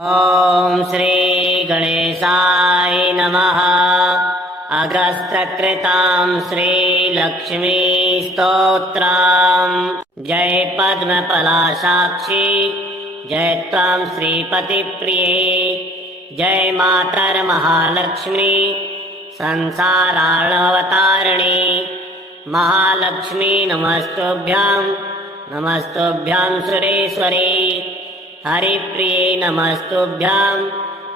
ॐ श्री गणेशाय नमः। अगस्त्यकृतां श्रीलक्ष्मी स्तोत्रम्। जय पद्मफलासाक्षी जय त्वां श्रीपतिप्रिये। जय मातर्महालक्ष्मी संसारार्णवतारिणी। महालक्ष्मी नमस्तुभ्यां नमस्तुभ्यां सुरेश्वरी। हरिप्रिये नमस्तुभ्यां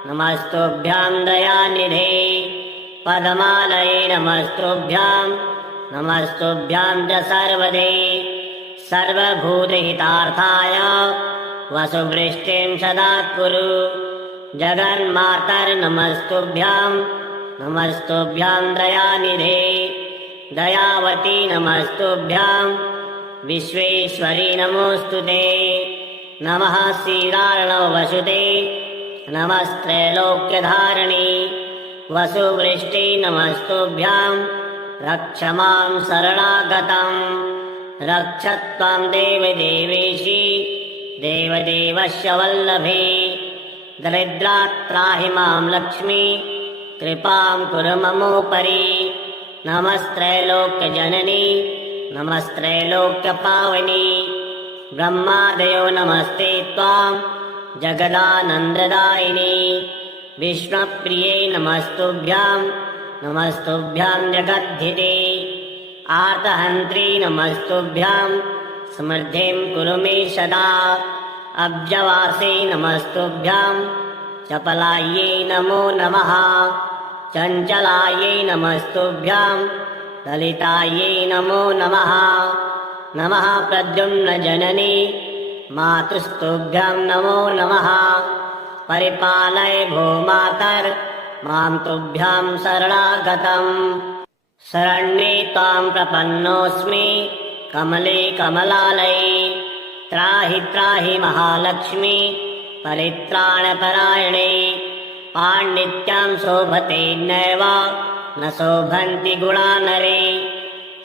नमस्तुभ्यां दयानिधे। पद्मालये नमस्तुभ्यां नमस्तुभ्यां च सर्वदे। सर्वभूतहितार्थाय वसुवृष्टिं सदा कुरु। जगन्मातर्नमस्तुभ्यां नमस्तुभ्यां दयानिधे। दयावती नमस्तुभ्यां विश्वेश्वरी नमोऽस्तुते। नमः क्षीरार्णवसुते नमस्त्रैलोक्यधारिणी। वसुवृष्टि नमस्तुभ्यां रक्ष मां शरणागतम्। रक्ष त्वां देवदेवेशी देवदेवस्य वल्लभे। दरिद्रात्राहि मां लक्ष्मी कृपां कुरु ममोपरि। नमस्त्रैलोक्यजननी नमस्त्रैलोक्यपावनी। ब्रह्मादयो नमस्ते त्वां जगदानन्ददायिनी। विष्णुप्रिये नमस्तुभ्यां नमस्तुभ्यां जगद्धिते। आर्तहन्त्री नमस्तुभ्यां समृद्धिं कुरु मे सदा। अब्जवासे नमस्तुभ्यां चपलायै नमो नमः। चञ्चलायै नमस्तुभ्यां ललितायै नमो नमः। नमः प्रद्युम्नजननी मातुस्तुभ्यां नमो नमः। परिपालय भो मातर् मां तुभ्यां शरणागतम्। शरण्ये त्वां प्रपन्नोऽस्मि कमले कमलालये। त्राहि त्राहि महालक्ष्मी परित्राणपरायणे। पाण्डित्यां शोभते नैव न शोभन्ति गुणा नरे।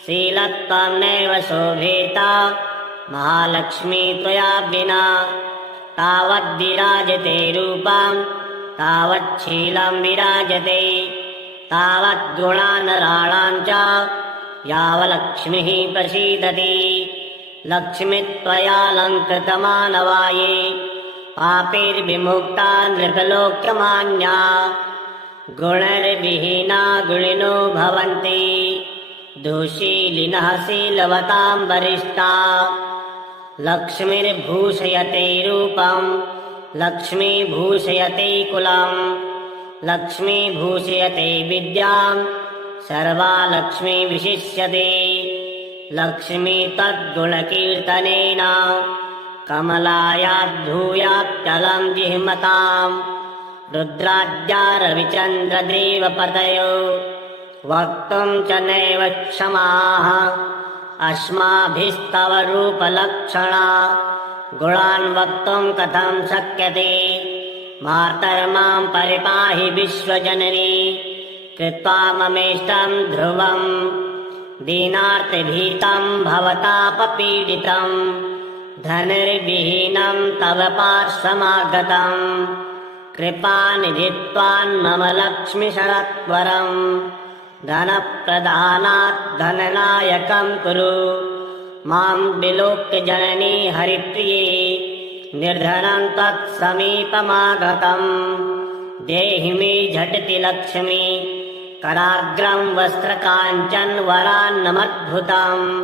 शीलत्वं नैव शोभेता महालक्ष्मी त्वया विना। तावद्विराजते रूपं तावच्छीलं विराजते। तावद्गुणानराणां च यावलक्ष्मीः प्रसीदति। लक्ष्मी त्वयालङ्कृतमानवाये पापैर्विमुक्ता नृपलोक्यमान्या। गुणैर्विहीना गुणिनो भवन्ति दुःशीलिनः शीलवतां वरिष्ठा। लक्ष्मीर्भूषयते रूपं लक्ष्मी भूषयते कुलं। लक्ष्मी भूषयते विद्यां सर्वा लक्ष्मी विशिष्यते। लक्ष्मी तद्गुणकीर्तनेन कमलायाद्धूयाच्चलं जिह्मतां। रुद्राद्या रविचन्द्रदेवपतयो वक्तुं च नैव क्षमाः। अस्माभिस्तव रूपलक्षणा गुणान् वक्तुं कथं शक्यते। मातर्मां परिपाहि विश्वजननी कृत्वा ममेष्टं ध्रुवम्। दीनार्तिभीतं भवतापपीडितं धनुर्विहीनं तव पार्श्वमागतम्। कृपानिधि त्वां मम लक्ष्मीशरत्वरम्। धनप्रदानात् धननायकं कुरु मां विलोक्य जननी हरिप्रिये। निर्धनं तत्समीपमागतम् देहि मे झटिति लक्ष्मी। कराग्रं वस्त्रकाञ्चनवरान्नमद्भुतम्।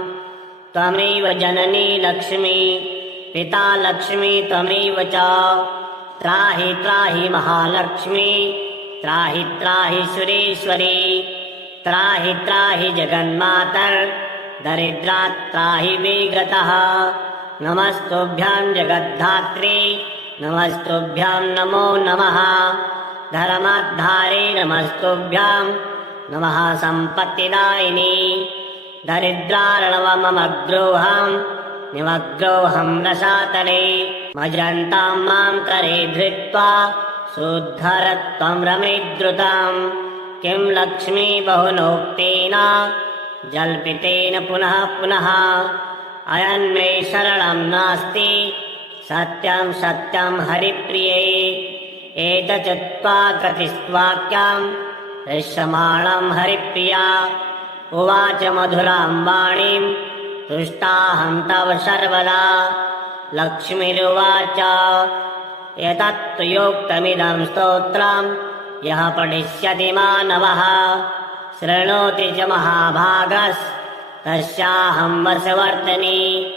त्वमेव जननी लक्ष्मी पिता लक्ष्मी त्वमेव च। त्राहि त्राहि महालक्ष्मी त्राहि त्राहि सुरेश्वरी। त्राहि त्राहि जगन्मातर् दरिद्रात् त्राहि विगतः। नमस्तुभ्यां जगद्धात्री नमस्तुभ्यां नमो नमः। धर्मोद्धारे नमस्तुभ्यां नमः सम्पत्तिदायिनी। दरिद्रार्णवमग्रोहं निमग्रोहं रसातले। मज्रन्तां मां करे धृत्वा शुद्धरत्वं रमेद्रुतम्। किं लक्ष्मी बहुनोक्तेन जल्पितेन पुनः पुनः। अयन्मे शरणं नास्ति सत्यं सत्यं हरिप्रिये। एतचुक्त्वा कृतिस्वाक्याम् हृष्यमाणम् हरिप्रिया उवाच मधुराम् वाणीम् तुष्टाहम् तव सर्वदा। लक्ष्मीरुवाच एतत्तु योक्तमिदम् स्तोत्रम् यः पठिष्यति मानवः शृणोति च महाभागस्तस्याहम् वशवर्तिनी।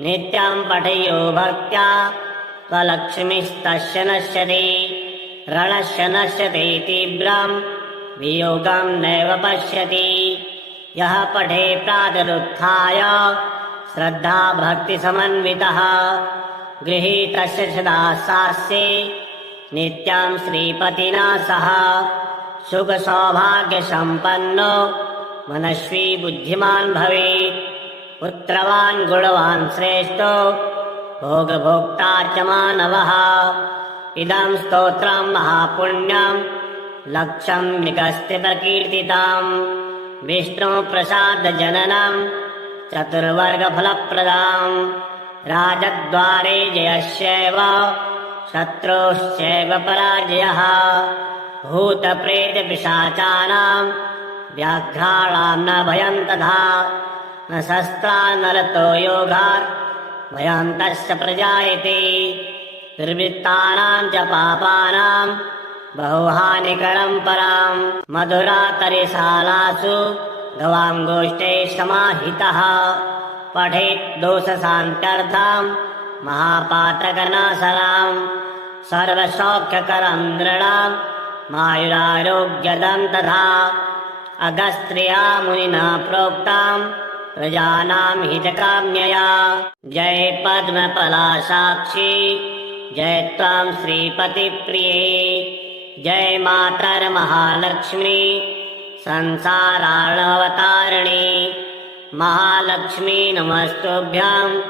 नित्यम् पठयो भक्त्या त्वलक्ष्मीस्तस्य नश्यति रणस्य नश्यति तीव्रम् वियोगम् नैव पश्यति। यः पठे प्रातरुत्थाय श्रद्धा भक्तिसमन्वितः गृहीतस्य सदा सास्ये नित्यम् श्रीपतिना सह। सुखसौभाग्यसम्पन्नो मनस्वी बुद्धिमान् भवेत् पुत्रवान् गुणवान् श्रेष्ठो भोगभोक्ता च मानवः। इदम् स्तोत्रम् महापुण्यम् लक्षम् निगस्ति प्रकीर्तिताम् विष्णुप्रसादजननम् चतुर्वर्गफलप्रदाम्। राजद्वारे जयस्यैव शत्रोश्चैव पराजयः भूतप्रेतपिशाचानाम् व्याघ्राणाम् न भयम् तथा न शस्त्रा न रतो योगात् भयम् तस्य प्रजायते। दुर्वृत्तानाम् च पापानाम् बहुहानिकरम् पराम् मधुरातरिशालासु गवाङ्गोष्ठे समाहितः पठेत् दोषशान्त्यर्थम् महापातकनाशनम् सर्वसौख्यकरम् नृणाम् मायुरारोग्यदम् तथा। अगस्त्रिया मुनिना प्रोक्ताम् प्रजानाम् हितकाम्यया। जय पद्मफलासाक्षी जय त्वाम् श्रीपतिप्रिये जय मातर्महालक्ष्मी संसारार्णवतारिणी। महालक्ष्मी नमस्तुभ्याम्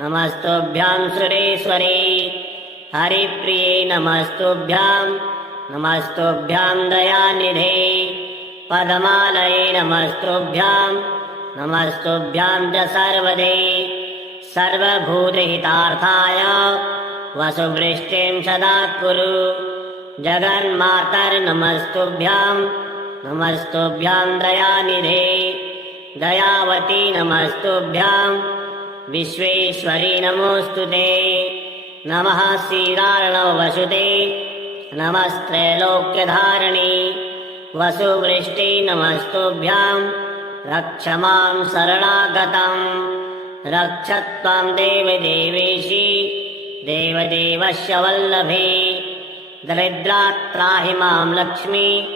नमस्तुभ्याम् सुरेश्वरी। हरिप्रिये नमस्तुभ्याम् नमस्तुभ्याम् दयानिधे। पद्मालये नमस्तुभ्याम् नमस्तुभ्याम् च सर्वदे। सर्वभूतहितार्थाय वसुवृष्टिम् सदा कुरु। जगन्मातर्नमस्तुभ्याम् नमस्तुभ्याम् दयानिधे। दयावती नमस्तुभ्याम् विश्वेश्वरी नमोऽस्तुते। नमः क्षीरार्णवसुते नमस्त्रैलोक्यधारिणी। वसुवृष्टि नमस्तुभ्याम् रक्ष माम् शरणागतम्। रक्ष त्वम् देवदेवेशी देवदेवस्य वल्लभे। दरिद्रात्राहि माम् लक्ष्मी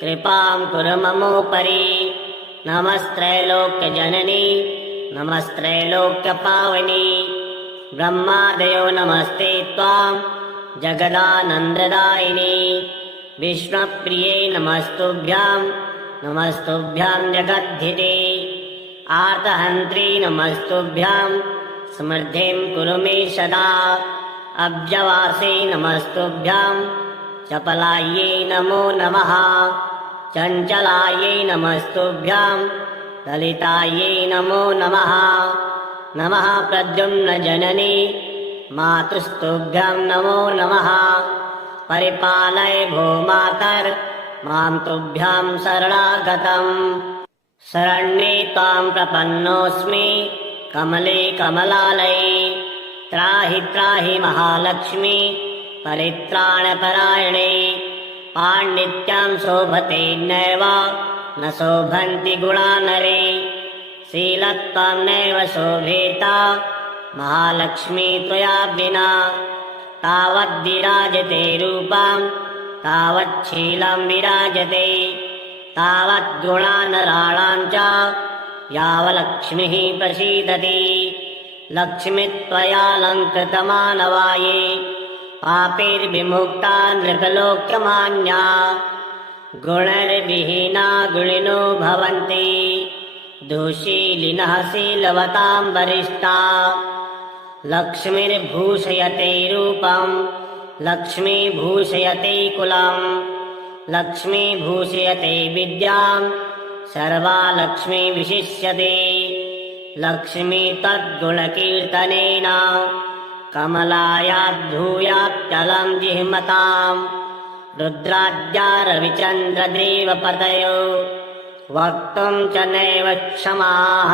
कृपाम् कुरु ममोपरि। नमस्त्रैलोक्यजननी नमस्त्रैलोक्यपावनी। ब्रह्मादयो नमस्ते त्वाम् जगदानन्ददायिनी। विष्णुप्रिये नमस्तुभ्याम् नमस्तुभ्याम् जगद्धिते। आर्तहन्त्री नमस्तुभ्याम् समृद्धिम् कुरु मे सदा। अब्जवासे नमस्तुभ्याम् चपलायै नमो नमः। चञ्चलायै नमस्तुभ्याम् ललितायै नमो नमः। नमः प्रद्युम्नजननी मातुस्तुभ्याम् नमो नमः। परिपालय भो मातर् माम् तुभ्याम् शरणागतम्। शरण्ये त्वाम् प्रपन्नोऽस्मि कमले कमलालये। त्राहि त्राहि महालक्ष्मी परित्राणपरायणे। पाण्डित्याम् शोभते नैव न शोभन्ति गुणा नरे। शीलत्वम् नैव शोभेता महालक्ष्मी त्वया विना। तावद्विराजते रूपम् तावच्छीलम् विराजते। तावद्गुणानराणाम् च यावलक्ष्मीः प्रसीदति। लक्ष्मी त्वयालङ्कृतमानवाये पापैर्विमुक्ता नृपलोक्यमान्या। गुणैर्विहीना गुणिनो भवन्ति दुःशीलिनः शीलवताम् वरिष्ठा। लक्ष्मीर्भूषयते रूपम् लक्ष्मी भूषयते कुलम्। लक्ष्मी भूषयते विद्याम् सर्वा लक्ष्मी विशिष्यते। लक्ष्मी तद्गुणकीर्तनेन कमलायाद्धूयाच्चलं जिह्मताम् रुद्राद्या रविचन्द्रदेवपतयो वक्तुं च नैव क्षमाः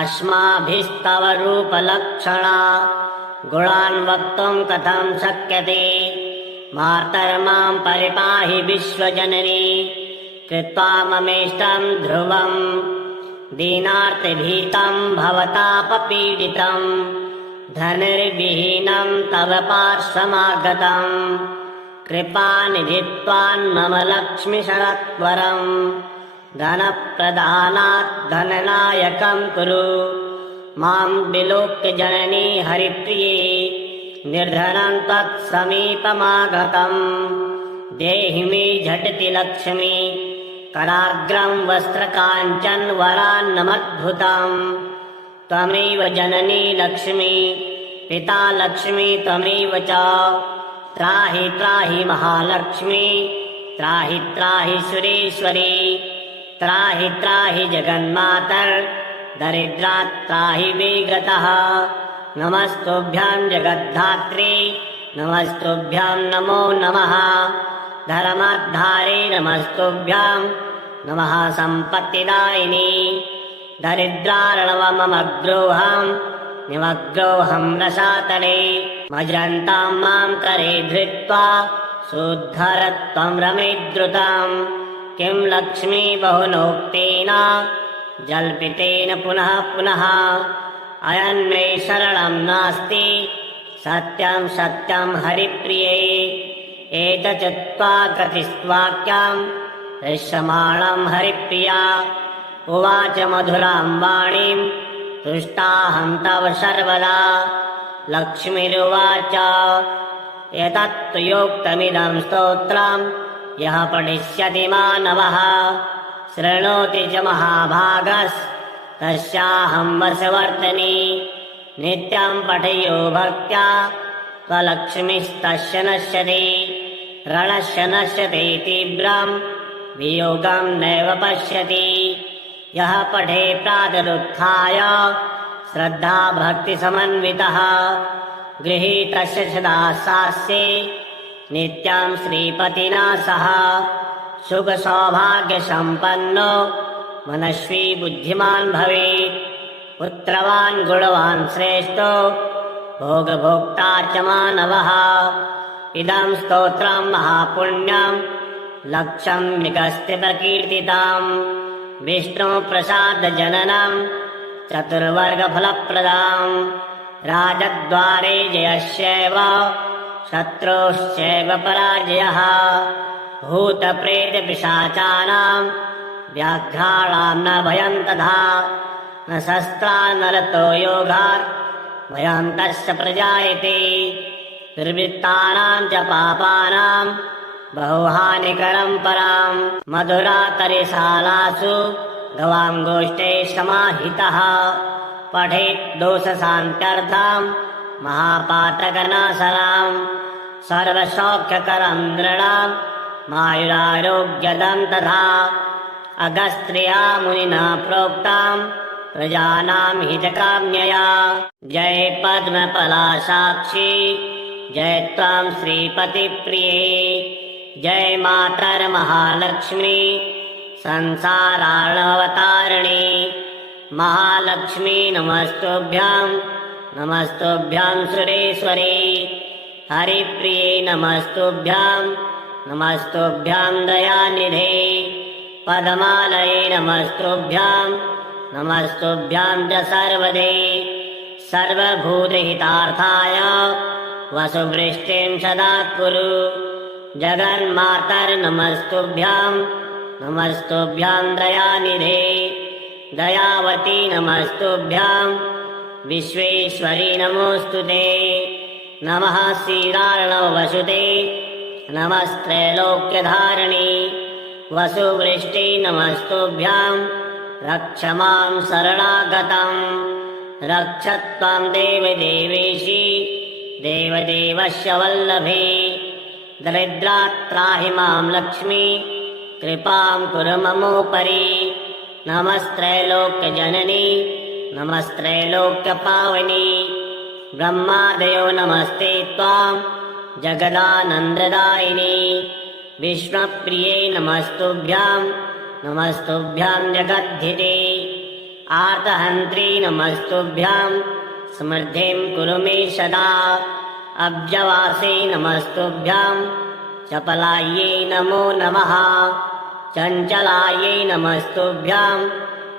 अस्माभिस्तव रूपलक्षणा गुणान् वक्तुं कथं शक्यते मातर्मां परिपाहि विश्वजननी कृत्वा ममेष्टं ध्रुवम् दीनार्तिभीतं भवतापपीडितं धनुर्विहीनं तव पार्श्वमागतम् कृपानिधित्वान् मम लक्ष्मीशरत्वरम् धनप्रदानात् धननायकं कुरु मां विलोक्य जननी हरिप्रिये निर्धनं त्वत्समीपमागतम् देहि मे झटिति लक्ष्मी कराग्रं वस्त्रकाञ्चनवरान्नमद्भुतम् त्वमेव जननी लक्ष्मी पिता लक्ष्मी त्वमेव च त्राहि त्राहि महालक्ष्मी त्राहि त्राहि सुरेश्वरी त्राहि त्राहि जगन्मातर् दरिद्रात् त्राहि विगतः नमस्तुभ्यां जगद्धात्री नमस्तुभ्यां नमो नमः धर्मोद्धारे नमस्तुभ्यां नमः सम्पत्तिदायिनी दरिद्रार्णवमग्रोहं निमग्रोहं रसातले मज्रन्तां मां करे धृत्वा शुद्धरत्वं रमेद्रुताम् किं लक्ष्मी बहुनोक्तेन जल्पितेन पुनः पुनः अयन्मे शरणं नास्ति सत्यं सत्यं हरिप्रिये एतच्चत्वा कृतिस्वाक्यं दृश्यमाणं हरिप्रिया उवाच मधुरां वाणीं तुष्टाहं तव सर्वदा लक्ष्मीरुवाच एतत्तु योक्तमिदं स्तोत्रं यः पठिष्यति मानवः शृणोति च महाभागस्तस्याहं वशवर्तिनी नित्यं पठयो भक्त्या त्वलक्ष्मीस्तस्य नश्यति रणस्य नश्यति तीव्रं वियोगं नैव पश्यति यः पठे प्रातरुत्थाय श्रद्धा भक्तिसमन्वितः गृहीतस्य सदा सास्ये नित्यं श्रीपतिना सह सुखसौभाग्यसम्पन्नो मनस्वी बुद्धिमान् भवेत् पुत्रवान् गुणवान् श्रेष्ठो भोगभोक्ता च मानवः इदं स्तोत्रं महापुण्यं लक्षं निगस्ति प्रकीर्तिताम् विष्णुप्रसादजननं चतुर्वर्गफलप्रदाम् राजद्वारे जयस्यैव शत्रोश्चैव पराजयः भूतप्रेतपिशाचानां व्याघ्राणां न भयं तथा न शस्त्रा न रतो योगात् भयं तस्य प्रजायते दुर्वृत्तानां च पापानां बहुहानिकरं परां मधुरातरिशालासु गवाङ्गोष्ठे समाहितः पठेत् दोषशान्त्यर्थं महापातकनाशनां सर्वसौख्यकरं नृणां मायुरारोग्यदं तथा अगस्त्या मुनिना प्रोक्तां प्रजानां हितकाम्यया जय पद्मपलासाक्षी जय त्वां श्रीपतिप्रिये जय मातर्महालक्ष्मी संसारार्णवतारिणी महालक्ष्मी नमस्तुभ्यां नमस्तुभ्यां सुरेश्वरी हरिप्रिये नमस्तुभ्यां नमस्तुभ्यां दयानिधे पद्मालये नमस्तुभ्यां नमस्तुभ्यां च सर्वदे सर्वभूतहितार्थाय वसुवृष्टिं सदा कुरु जगन्मातर्नमस्तुभ्यां नमस्तुभ्यां दयानिधे दयावती नमस्तुभ्यां विश्वेश्वरी नमोऽस्तुते नमः श्रीरार्णवसुते नमस्त्रैलोक्यधारिणी वसुवृष्टि नमस्तुभ्यां रक्ष मां शरणागतम् रक्ष त्वां देवदेवेशी देवदेवस्य वल्लभे दरिद्रात् त्राहि मां लक्ष्मी कृपां कुरु ममोपरि नमस्त्रैलोक्यजननी नमस्त्रैलोक्यपावनी ब्रह्मादयो नमस्ते त्वां जगदानन्ददायिनी विष्णुप्रिये नमस्तुभ्यां नमस्तुभ्यां जगद्धिते आर्तहन्त्री नमस्तुभ्यां समृद्धिं कुरु मे सदा अब्जवासे नमस्तुभ्यां चपलायै नमो नमः चञ्चलायै नमस्तुभ्यां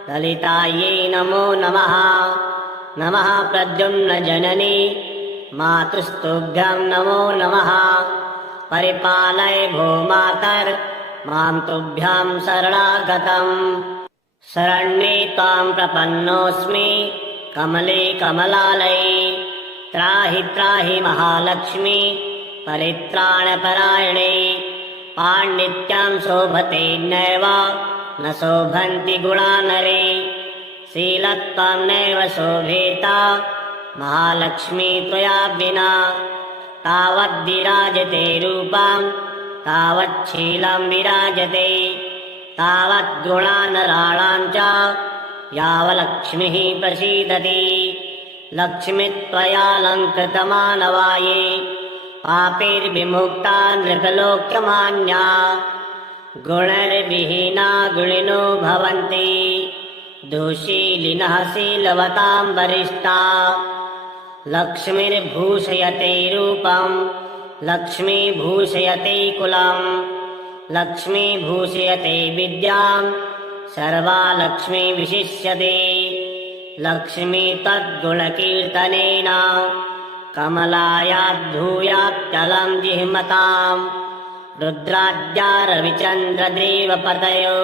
ललितायै नमो नमः नमः प्रद्युम्नजननी मातुस्तुभ्यां नमो नमः परिपालय भो मातर् मां तुभ्यां शरणागतम् शरण्ये त्वां प्रपन्नोऽस्मि कमले कमलालये त्राहि त्राहि महालक्ष्मी परित्राणपरायणे पाण्डित्यां शोभते नैव न शोभन्ति गुणा नरे शीलत्वं नैव शोभेता महालक्ष्मी त्वया विना तावद्विराजते रूपां तावच्छीलं विराजते तावद्गुणानराणां च यावलक्ष्मीः प्रसीदति लक्ष्मीत्वयालङ्कृतमानवाये पापैर्विमुक्ता नृपलोक्यमान्या गुणैर्विहीना गुणिनो भवन्ति दुःशीलिनः शीलवतां वरिष्ठा लक्ष्मीर्भूषयते रूपं लक्ष्मी भूषयते कुलं लक्ष्मी भूषयते विद्यां सर्वा लक्ष्मी विशिष्यते लक्ष्मी तद्गुणकीर्तनेन कमलायाद्धूयाच्चलं जिह्मतां रुद्राद्यारविचन्द्रदेवपतयो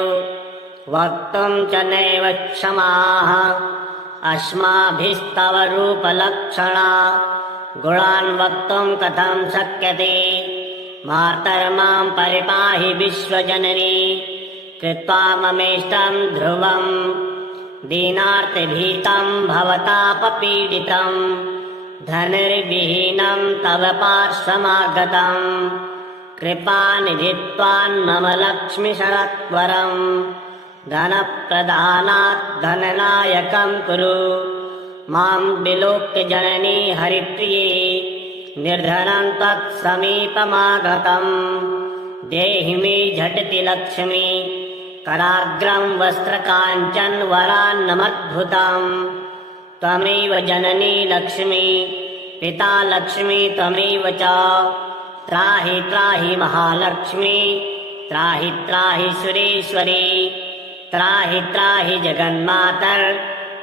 वक्तुं च नैव क्षमाः अस्माभिस्तव रूपलक्षणा गुणान् वक्तुं कथं शक्यते मातर्मां परिपाहि विश्वजननी कृत्वा ममेष्टं ध्रुवं दीनार्तिभीतं भवतापपीडितं धनुर्विहीनं तव पार्श्वमागतं कृपानिधित्वान् मम लक्ष्मीशरत्वरम् धनप्रदानात् धननायकं कुरु मां विलोक्य जननी हरिप्रिये निर्धनं तत्समीपमागतम् देहि मे झटिति लक्ष्मी कराग्रं वस्त्रकाञ्चनवरान्नमद्भुतम् त्वमेव जननी लक्ष्मी पिता लक्ष्मी त्वमेव च त्राहि त्राहि महालक्ष्मी त्राहि त्राहि सुरेश्वरी त्राहि त्राहि जगन्मातर्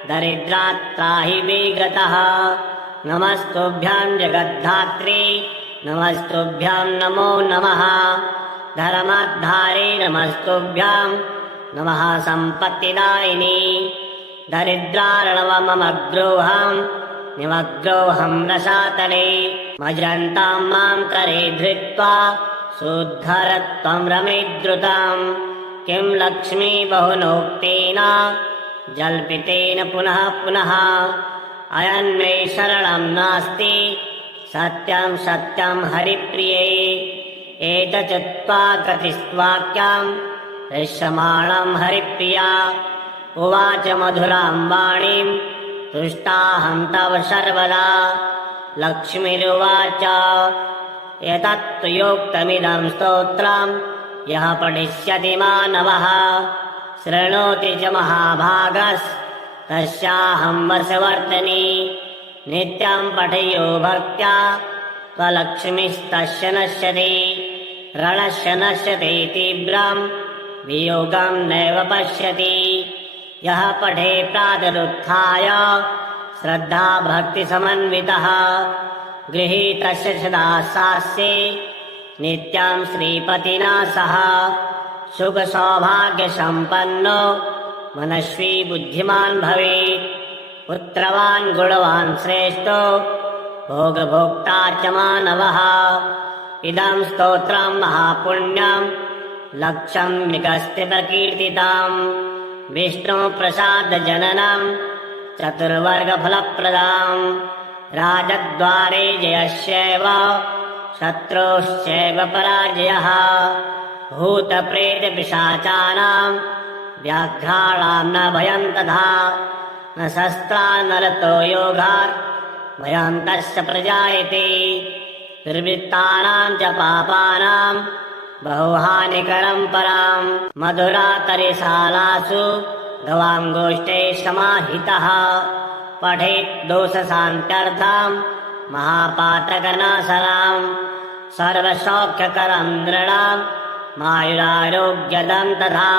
दरिद्रात् त्राहि विगतः नमस्तुभ्यां जगद्धात्री नमस्तुभ्यां नमो नमः धर्मोद्धारे नमस्तुभ्यां नमः सम्पत्तिदायिनी दरिद्रार्णवमग्रोहं निमग्रोहं रसातले मज्रन्तां मां करे धृत्वा शुद्धरत्वं रमेद्रुतम् किं लक्ष्मी बहुनोक्तेन जल्पितेन पुनः पुनः अयन्मे शरणं नास्ति सत्यं सत्यं हरिप्रिये एतच्चुत्वा कृतिस्वाक्यं दृश्यमाणं हरिप्रिया उवाच मधुरां वाणीं तुष्टाहं तव सर्वदा लक्ष्मीरुवाच एतत्तु योक्तमिदं स्तोत्रं यः पठिष्यति मानवः शृणोति च महाभागस्तस्याहं वशवर्तिनी नित्यं पठयो भक्त्या त्वलक्ष्मीस्तस्य नश्यति रणस्य नश्यति तीव्रं वियोगं नैव पश्यति यः पठे प्रातरुत्थाय श्रद्धा भक्तिसमन्वितः गृहीतस्य सदा सास्ये नित्यं श्रीपतिना सह सुखसौभाग्यसम्पन्नो मनस्वी बुद्धिमान् भवेत् पुत्रवान् गुणवान् श्रेष्ठो भोगभोक्ता च मानवः इदं स्तोत्रं महापुण्यं लक्षं निगस्ति प्रकीर्तितम् विष्णुप्रसादजननं चतुर्वर्गफलप्रदाम् राजद्वारे जयस्यैव शत्रोश्चैव पराजयः भूतप्रेतपिशाचानां व्याघ्राणां न भयं तथा न शस्त्रा न रतो योगात् भयान्तश्च प्रजायते दुर्वृत्तानां च पापानां बहुहानिकरं परां मधुरातरिशालासु गवाङ्गोष्ठे समाहितः पठेत् दोषशान्त्यर्थां महापातकनाशनां सर्वसौख्यकरं नृणां मायुरारोग्यदं तथा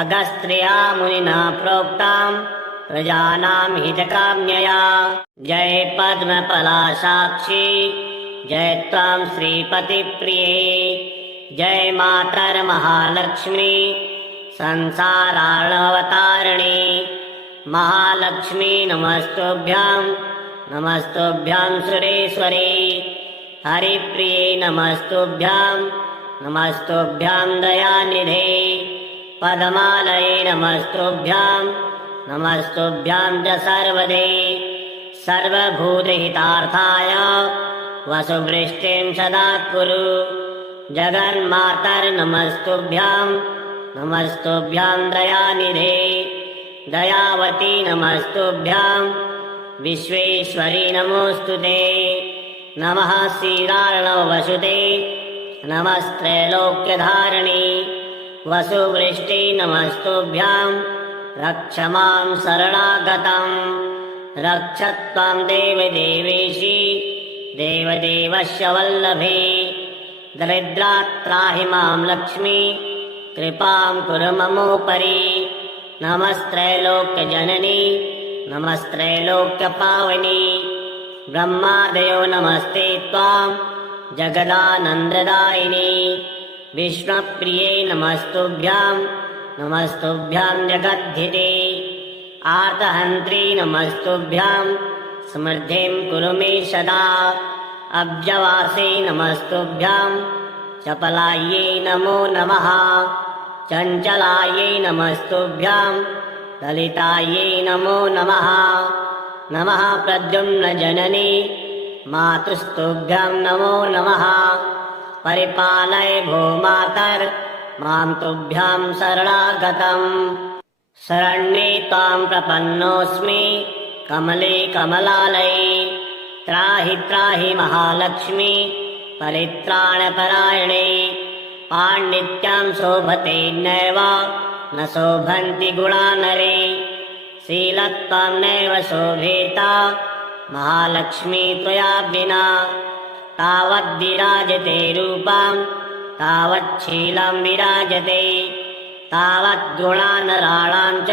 अगस्त्रिया मुनिना प्रोक्तां प्रजानां हितकाम्यया। जय पद्मफलासाक्षी जय त्वां श्रीपतिप्रिये जय मातर्महालक्ष्मी संसारार्णवतारिणी महालक्ष्मी नमस्तुभ्यां नमस्तुभ्यां सुरेश्वरी हरिप्रिये नमस्तुभ्यां नमस्तुभ्यां दयानिधे पद्मालये नमस्तुभ्यां नमस्तुभ्यां च सर्वदे सर्वभूतहितार्थाय वसुवृष्टिं सदा कुरु जगन्मातर्नमस्तुभ्यां नमस्तुभ्यां दयानिधे दयावती नमस्तुभ्यां विश्वेश्वरी नमोऽस्तुते नमः क्षीरार्णवसुते नमस्त्रैलोक्यधारिणी वसुवृष्टि नमस्तुभ्यां रक्ष मां शरणागतं रक्ष त्वां देवदेवेशी देवदेवस्य वल्लभे दरिद्रात्राहि मां लक्ष्मी कृपां कुरु ममोपरि नमस्त्रैलोक्यजननी नमस्त्रैलोक्यपावनी ब्रह्मादयो नमस्ते त्वां जगदानन्ददायिनी विष्णुप्रिये नमस्तुभ्यां नमस्तुभ्यां जगद्धिते आर्तहन्त्री नमस्तुभ्यां समृद्धिं कुरु मे सदा अब्जवासे नमस्तुभ्यां चपलायै नमो नमः चञ्चलायै नमस्तुभ्यां ललितायै नमो नमः नमः प्रद्युम्नजननी मातुस्तुभ्यां नमो नमः परिपालय भूमातर् मां तुभ्यां शरणागतम् शरण्ये त्वां प्रपन्नोऽस्मि कमले कमलालये त्राहि त्राहि महालक्ष्मी परित्राणपरायणे पाण्डित्यां शोभते नैव न शोभन्ति गुणा नरे शीलत्वं नैव शोभेता महालक्ष्मी त्वया विना तावद्विराजते रूपां तावच्छीलं विराजते तावद्गुणानराणां च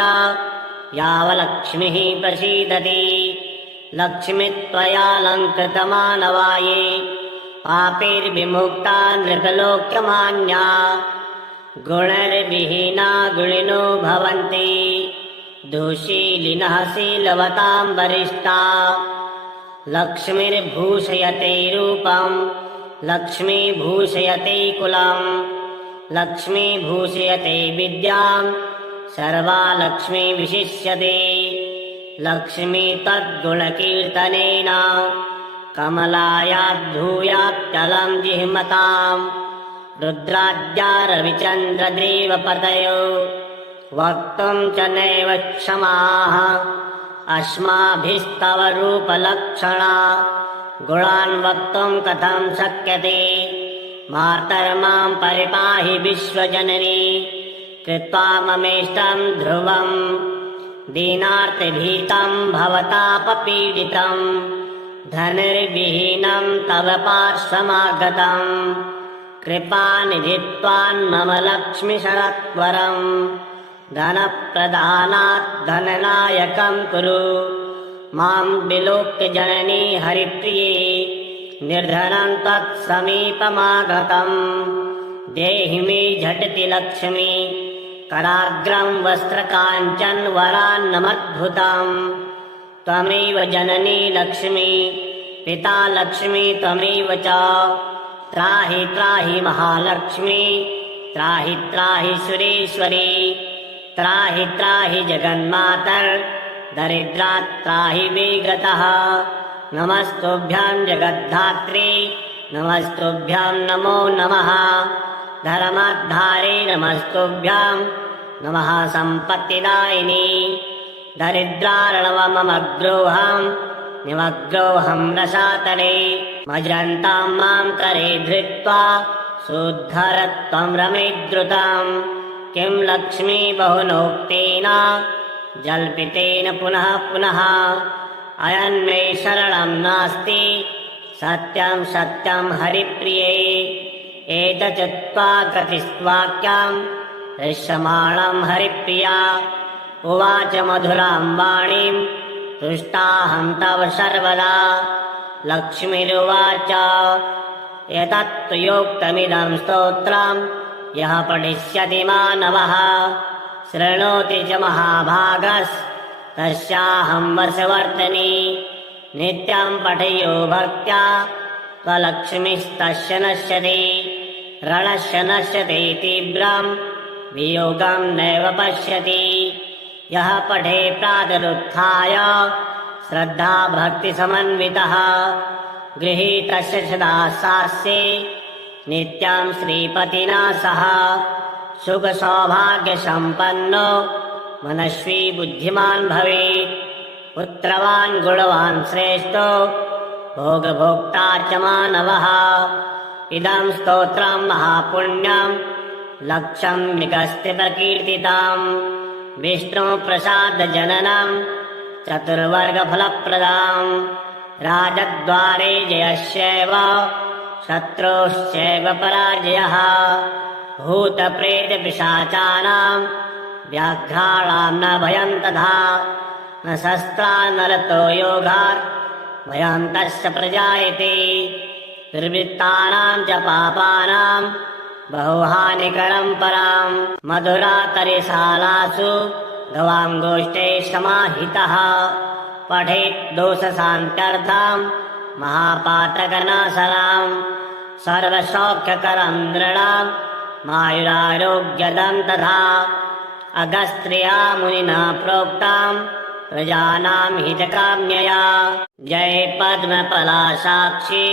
यावलक्ष्मीः प्रसीदति लक्ष्मीत्वयालङ्कृतमानवाये पापैर्विमुक्ता नृपलोक्यमान्या गुणैर्विहीना गुणिनो भवन्ति दुःशीलिनः शीलवतां वरिष्ठा लक्ष्मीर्भूषयते रूपं लक्ष्मी भूषयते कुलं लक्ष्मी भूषयते विद्यां सर्वा लक्ष्मी विशिष्यते लक्ष्मी तद्गुणकीर्तनेन कमलायाद्धूयाच्चलं जिह्मतां रुद्राद्या रविचन्द्रदेवपतयो वक्तुं च नैव क्षमाः अस्माभिस्तव रूपलक्षणा गुणान् वक्तुं कथं शक्यते मातर्मां परिपाहि विश्वजननी कृत्वा ममेष्टं ध्रुवं दीनार्तिभीतं भवतापपीडितं धनुर्विहीनं तव पार्श्वमागतं कृपानिधित्वान् मम लक्ष्मीशरत्वरं धनप्रदानात् धननायकं कुरु मां विलोक्य जननी हरिप्रिये निर्धनं तत्समीपमागतं देहि मे झटिति लक्ष्मी कराग्रं वस्त्रकाञ्चनवरान्नमद्भुतं त्वमेव जननी लक्ष्मी पिता लक्ष्मी त्वमेव च त्राहि त्राहि महालक्ष्मी त्राहि त्राहि सुरेश्वरी त्राहि त्राहि जगन्मातर् दरिद्रात् त्राहि विगतः नमस्तुभ्यां जगद्धात्री नमस्तुभ्यां नमो नमः धर्मोद्धारे नमस्तुभ्यां नमः सम्पत्तिदायिनी दरिद्रार्णवममग्रोहं निमग्रोऽहं रसातले मज्रन्तां मां करे धृत्वा शुद्धरत्वं रमेद्रुताम् किं लक्ष्मी बहुनोक्तेन जल्पितेन पुनः पुनः अयन्मे शरणं नास्ति सत्यं सत्यं हरिप्रिये एतच्चुक्त्वा गतिस्त्वाक्यां दृश्यमाणं हरिप्रिया उवाच मधुरां वाणीं तुष्टाहं तव सर्वदा लक्ष्मीरुवाच एतत्त्वयोक्तमिदं स्तोत्रं यः पठिष्यति मानवः शृणोति च महाभागस्तस्याहं वर्षवर्तनी नित्यं पठयो भक्त्या त्वलक्ष्मीस्तस्य नश्यति रणस्य नश्यति तीव्रं वियोगं नैव पश्यति यः पठे प्रातरुत्थाय श्रद्धा भक्तिसमन्वितः गृहीतस्य सदा सास्ये नित्यं श्रीपतिना सह सुखसौभाग्यसम्पन्नो मनस्वी बुद्धिमान् भवेत् पुत्रवान् गुणवान् श्रेष्ठो भोगभोक्ता च मानवः इदं स्तोत्रं महापुण्यं लक्षं निगस्ति प्रकीर्तिताम् विष्णुप्रसादजननं चतुर्वर्गफलप्रदाम् राजद्वारे जयस्यैव शत्रोश्चैव पराजयः भूतप्रेतपिशाचानां व्याघ्राणां न भयं तथा न शस्त्रा न रतो योगात् भयं तस्य प्रजायते दुर्वृत्तानां च पापानां बहुहानिकरं परां मधुरातरिशालासु गवाङ्गोष्ठे समाहितः पठेत् दोषशान्त्यर्थं महापातकनाशनां सर्वसौख्यकरं नृणां मायुरारोग्यदं तथा अगस्त्या मुनिना प्रोक्तां प्रजानां हितकाम्यया जय पद्मफलासाक्षी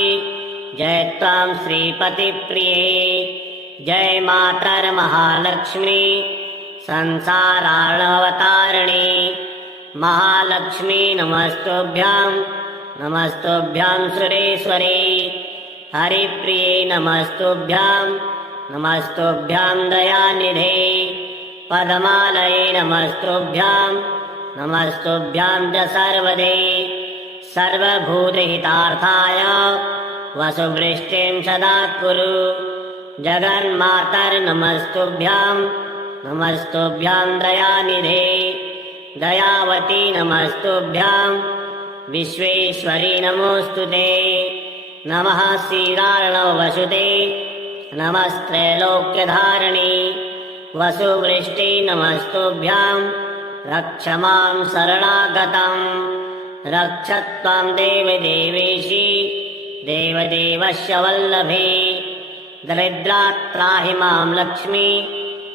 जय त्वां श्रीपतिप्रिये जय मातर्महालक्ष्मी संसारार्णवतारिणी महालक्ष्मी नमस्तुभ्यां नमस्तुभ्यां सुरेश्वरी हरिप्रिये नमस्तुभ्यां नमस्तुभ्यां दयानिधे पद्मालये नमस्तुभ्यां नमस्तुभ्यां च सर्वदे सर्वभूतहितार्थाय वसुवृष्टिं सदा कुरु जगन्मातर्नमस्तुभ्यां नमस्तुभ्यां दयानिधे दयावती नमस्तुभ्यां विश्वेश्वरी नमोऽस्तुते नमः श्रीरार्णवसुते नमस्त्रैलोक्यधारिणी वसुवृष्टि नमस्तुभ्यां रक्ष मां शरणागतम् रक्ष त्वां देवदेवेशी देवदेवस्य वल्लभे दरिद्रात्राहि मां लक्ष्मी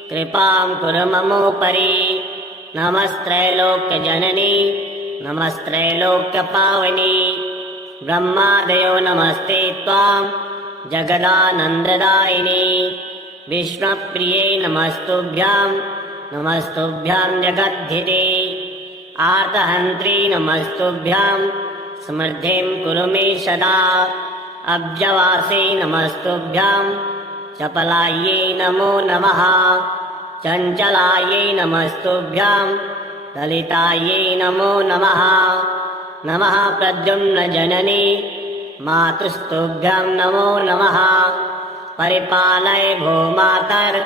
कृपां कुरु ममोपरि नमस्त्रैलोक्यजननी नमस्त्रैलोक्यपावनी ब्रह्मादयो नमस्ते त्वां जगदानन्ददायिनी विष्णुप्रिये नमस्तुभ्यां नमस्तुभ्यां जगद्धिते आर्तहन्त्री नमस्तुभ्यां समृद्धिं कुरु मे सदा अब्जवासे नमस्तुभ्यां चपलायै नमो नमः चञ्चलायै नमस्तुभ्यां ललितायै नमो नमः नमः प्रद्युम्नजननी मातुस्तुभ्यां नमो नमः परिपालय भो मातर्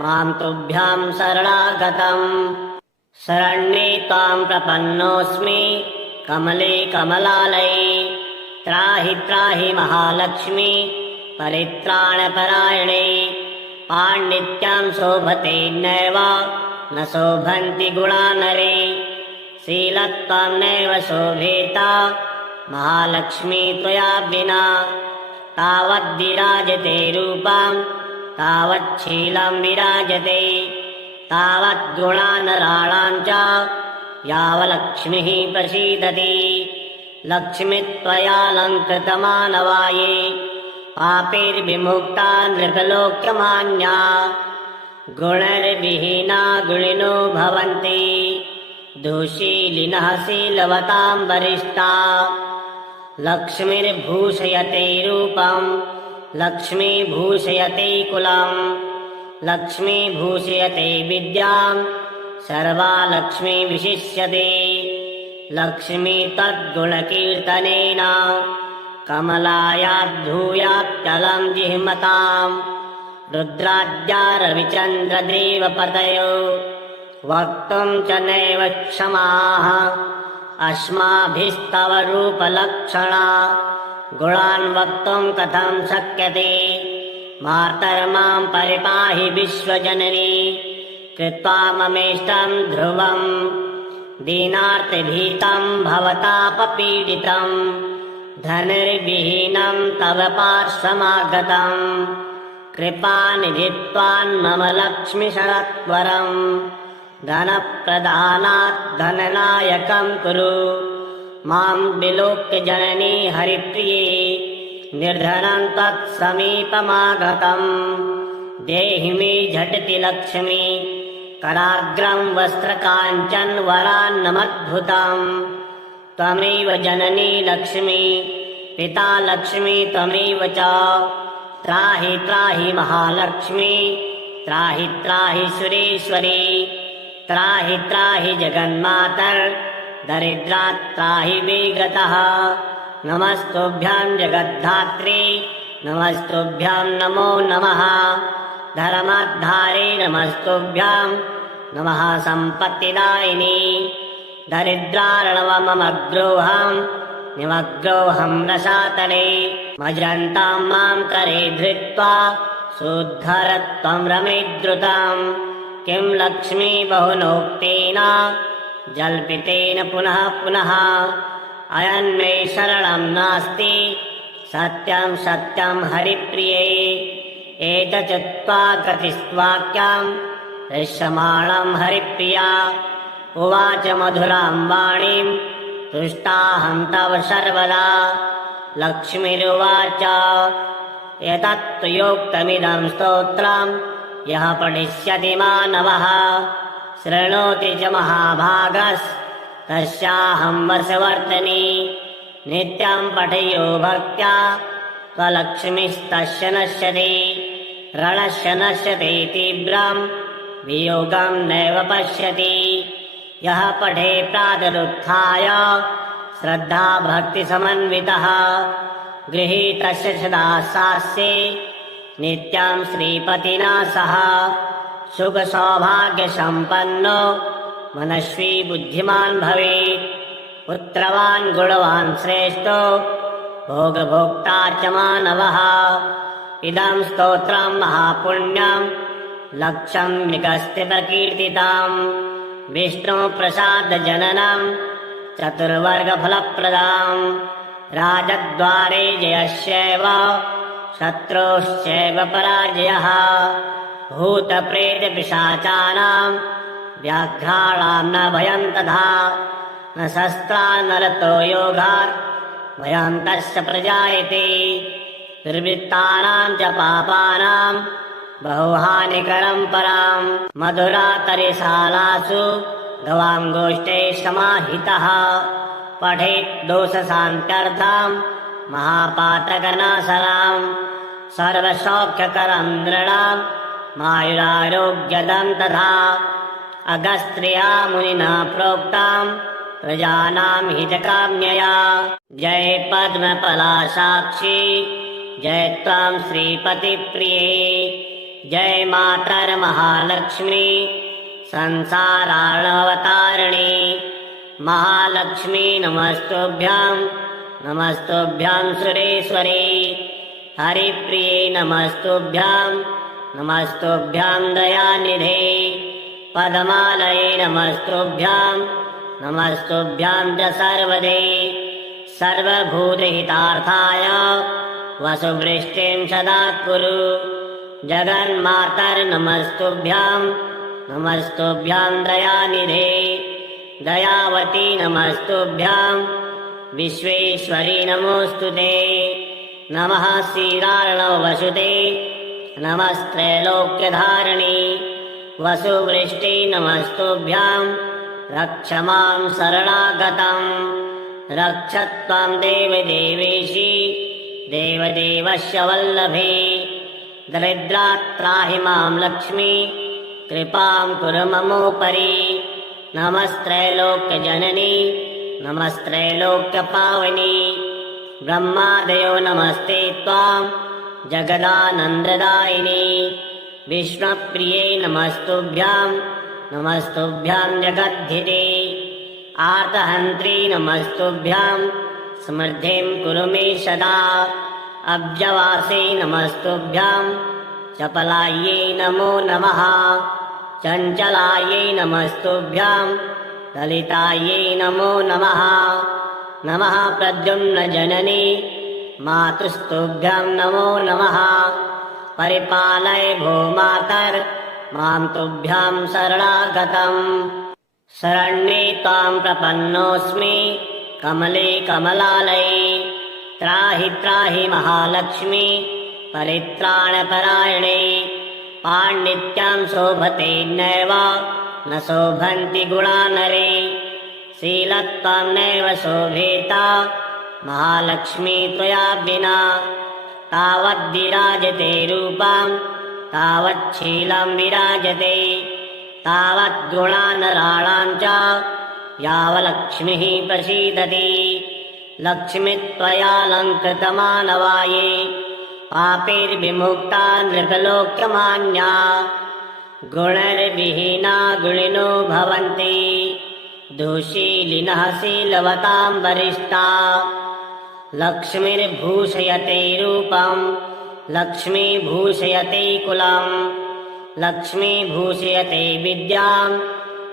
मां तुभ्यां शरणागतम् शरण्ये त्वां प्रपन्नोऽस्मि कमले कमलालये त्राहि त्राहि महालक्ष्मी परित्राणपरायणे पाण्डित्यां शोभते नैव न शोभन्ति गुणा नरे शीलत्वं नैव शोभेता महालक्ष्मी त्वया विना तावद्विराजते रूपां तावच्छीलं विराजते तावद्गुणानराणां च यावलक्ष्मीः प्रसीदति लक्ष्मीत्वयालङ्कृतमानवाये पापैर्विमुक्ता नृपलोक्यमान्या गुणैर्विहीना गुणिनो भवन्ति दुःशीलिनः शीलवतां वरिष्ठा लक्ष्मीर्भूषयते रूपं लक्ष्मी भूषयते कुलं लक्ष्मी भूषयते विद्यां सर्वा लक्ष्मी विशिष्यते लक्ष्मी तद्गुणकीर्तनेन कमलायाद्धूयात्यलं जिह्मताम् रुद्राद्यारविचन्द्रदेवपतयो वक्तुं च नैव क्षमाः अस्माभिस्तव रूपलक्षणा गुणान् वक्तुं कथं शक्यते मातर्मां परिपाहि विश्वजननी कृत्वा ममेष्टं ध्रुवं दीनार्तिभीतं भवतापपीडितं धनुर्विहीनं तव पार्श्वमागतं कृपानिधित्वान्मम लक्ष्मीशरत्वरम् धनप्रदानात् धननायकं कुरु मां विलोक्य जननी हरिप्रिये निर्धनं तत्समीपमागतम् देहि मे झटिति लक्ष्मी कराग्रं वस्त्रकाञ्चनवरान्नमद्भुतम् त्वमेव जननी लक्ष्मी पिता लक्ष्मी त्वमेव च त्राहि त्राहि महालक्ष्मी त्राहि त्राहि सुरेश्वरी त्राहि त्राहि जगन्मातर् दरिद्रात् त्राहि विगतः नमस्तुभ्यां जगद्धात्री नमस्तुभ्यां नमो नमः धर्मोद्धारे नमस्तुभ्यां नमः सम्पत्तिदायिनी दरिद्रार्णवमग्रोहं निमग्रोहं रसातले मज्रन्तां मां करे धृत्वा शुद्धरत्वं रमेद्रुताम् किं लक्ष्मी बहुनोक्तेन जल्पितेन पुनः पुनः अयन्मे शरणं नास्ति सत्यं सत्यं हरिप्रिये एतच्चुत्वा कृतिस्वाक्यं दृश्यमाणं हरिप्रिया उवाच मधुरां वाणीं तुष्टाहं तव सर्वदा लक्ष्मीरुवाच एतत्तु योक्तमिदं स्तोत्रं यः पठिष्यति मानवः शृणोति च महाभागस्तस्याहं वशवर्तिनी नित्यं पठयो भक्त्या स्वलक्ष्मीस्तस्य नश्यति रणस्य नश्यति तीव्रं वियोगं नैव पश्यति यः पठे प्रातरुत्थाय श्रद्धा भक्तिसमन्वितः गृहीतस्य सदा सास्ये नित्यं श्रीपतिना सह सुखसौभाग्यसम्पन्नो मनस्वी बुद्धिमान् भवेत् पुत्रवान् गुणवान् श्रेष्ठो भोगभोक्ता च मानवः इदं स्तोत्रं महापुण्यं लक्षं मृगस्ते प्रकीर्तिताम् विष्णुप्रसादजननं चतुर्वर्गफलप्रदाम् राजद्वारे जयस्यैव शत्रोश्चैव पराजयः भूतप्रेतपिशाचानां व्याघ्राणां न भयं तथा न शस्त्रा न रतो योगात् भयं तस्य प्रजायते दुर्वृत्तानां च पापानां बहुहानिकरं परां मधुरातरिशालासु गवाङ्गोष्ठे समाहितः पठेत् दोषशान्त्यर्थं महापातकनाशनां सर्वसौख्यकरं नृणां मायुरारोग्यदं तथा अगस्त्रिया मुनिना प्रोक्तां प्रजानां हितकाम्यया जय पद्मफलासाक्षी जय त्वां श्रीपतिप्रिये जय मातर्महालक्ष्मी संसारार्णवतारिणी महालक्ष्मी नमस्तुभ्यां नमस्तुभ्यां सुरेश्वरी हरिप्रिये नमस्तुभ्यां नमस्तुभ्यां दयानिधे पद्मालये नमस्तुभ्यां नमस्तुभ्यां च सर्वदे सर्वभूतहितार्थाय वसुवृष्टिं सदा कुरु जगन्मातर्नमस्तुभ्यां नमस्तुभ्यां दयानिधे दयावती नमस्तुभ्यां विश्वेश्वरी नमोऽस्तुते नमः श्रीरार्णवसुते नमस्त्रैलोक्यधारिणी वसुवृष्टि नमस्तुभ्यां रक्ष मां शरणागतं रक्षत्वं देवदेवेशी देवदेवस्य वल्लभे दरिद्रात् त्राहि मां लक्ष्मी कृपां कुरु ममोपरि नमस्त्रैलोक्यजननी नमस्त्रैलोक्यपावनी ब्रह्मादयो नमस्ते त्वां जगदानन्ददायिनी विष्णुप्रिये नमस्तुभ्यां नमस्तुभ्यां जगद्धिते आर्तहन्त्री नमस्तुभ्यां समृद्धिं कुरु मे सदा अब्जवासे नमस्तुभ्यां चपलायै नमो नमः चञ्चलायै नमस्तुभ्यां ललितायै नमो नमः नमः प्रद्युम्नजननी मातुस्तुभ्यां नमो नमः परिपालय भूमातर् मां तुभ्यां शरणागतम् शरण्ये त्वां प्रपन्नोऽस्मि कमले कमलालये त्राहि त्राहि महालक्ष्मी परित्राणपरायणे पाण्डित्यां शोभते नैव न शोभन्ति गुणा नरे शीलत्वं नैव शोभेता महालक्ष्मी त्वया विना तावद्विराजते रूपां तावच्छीलं विराजते तावद्गुणानराणां च यावलक्ष्मीः प्रसीदति लक्ष्मीत्वयालङ्कृतमानवाये पापैर्विमुक्ता नृपलोक्यमान्या गुणैर्विहीना गुणिनो भवन्ति दुःशीलिनः शीलवतां वरिष्ठा लक्ष्मीर्भूषयते रूपं लक्ष्मी भूषयते कुलं लक्ष्मी भूषयते विद्यां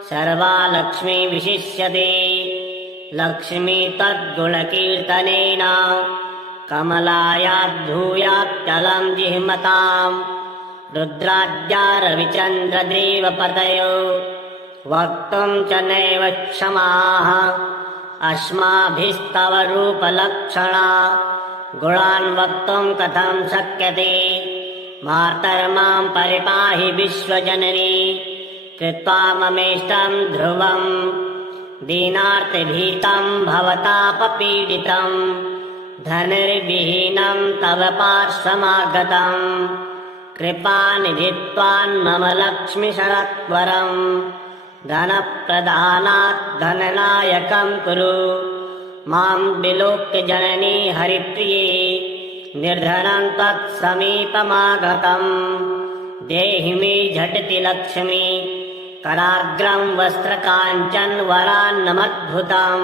सर्वा लक्ष्मी विशिष्यते लक्ष्मी तद्गुणकीर्तनेन कमलायाद्धूयाच्चलं जिह्मतां रुद्राद्या रविचन्द्रदेवपतयो वक्तुं च नैव क्षमाः अस्माभिस्तव रूपलक्षणा गुणान् वक्तुं कथं शक्यते मातर्मां परिपाहि विश्वजननी कृत्वा ममेष्टं ध्रुवं दीनार्तिभीतं भवतापपीडितं धनुर्विहीनं तव पार्श्वमागतं कृपानिधित्वान् मम लक्ष्मीशरत्वरं धनप्रदानात् धननायकं कुरु मां विलोक्य जननी हरिप्रिये निर्धनं तत्समीपमागतं देहि मे झटिति लक्ष्मी कराग्रं वस्त्रकाञ्चनवरान्नमद्भुतं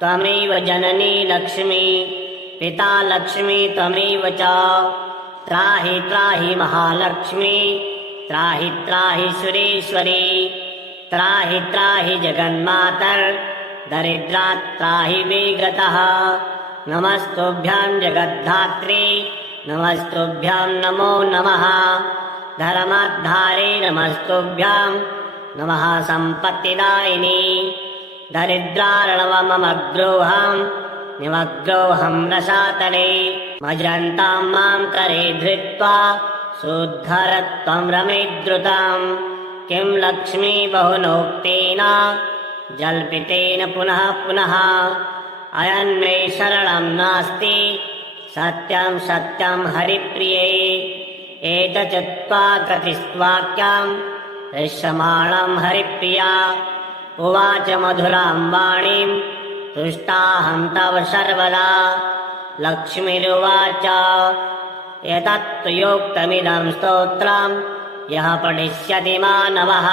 त्वमेव जननी लक्ष्मी पिता लक्ष्मी त्वमेव च त्राहि त्राहि महालक्ष्मी त्राहि त्राहि सुरेश्वरी त्राहि त्राहि जगन्मातर् दरिद्रात् त्राहि वेगतः नमस्तुभ्यां जगद्धात्री नमस्तुभ्यां नमो नमः धर्मोद्धारे नमस्तुभ्यां नमः सम्पत्तिदायिनी दरिद्रार्णवमग्रोहं निमग्रोहं रसातले मज्रन्तां मां करे धृत्वा शुद्धरत्वं रमेद्रुतं किं लक्ष्मी बहुनोक्तेन जल्पितेन पुनः पुनः अयन्मे शरणं नास्ति सत्यं सत्यं हरिप्रिये एतच्चत्वा कृतिस्वाक्यं दृश्यमाणं हरिप्रिया उवाच मधुरां वाणीं तुष्टाहं तव सर्वदा लक्ष्मीरुवाच एतत्त्वयोक्तमिदं स्तोत्रं यः पठिष्यति मानवः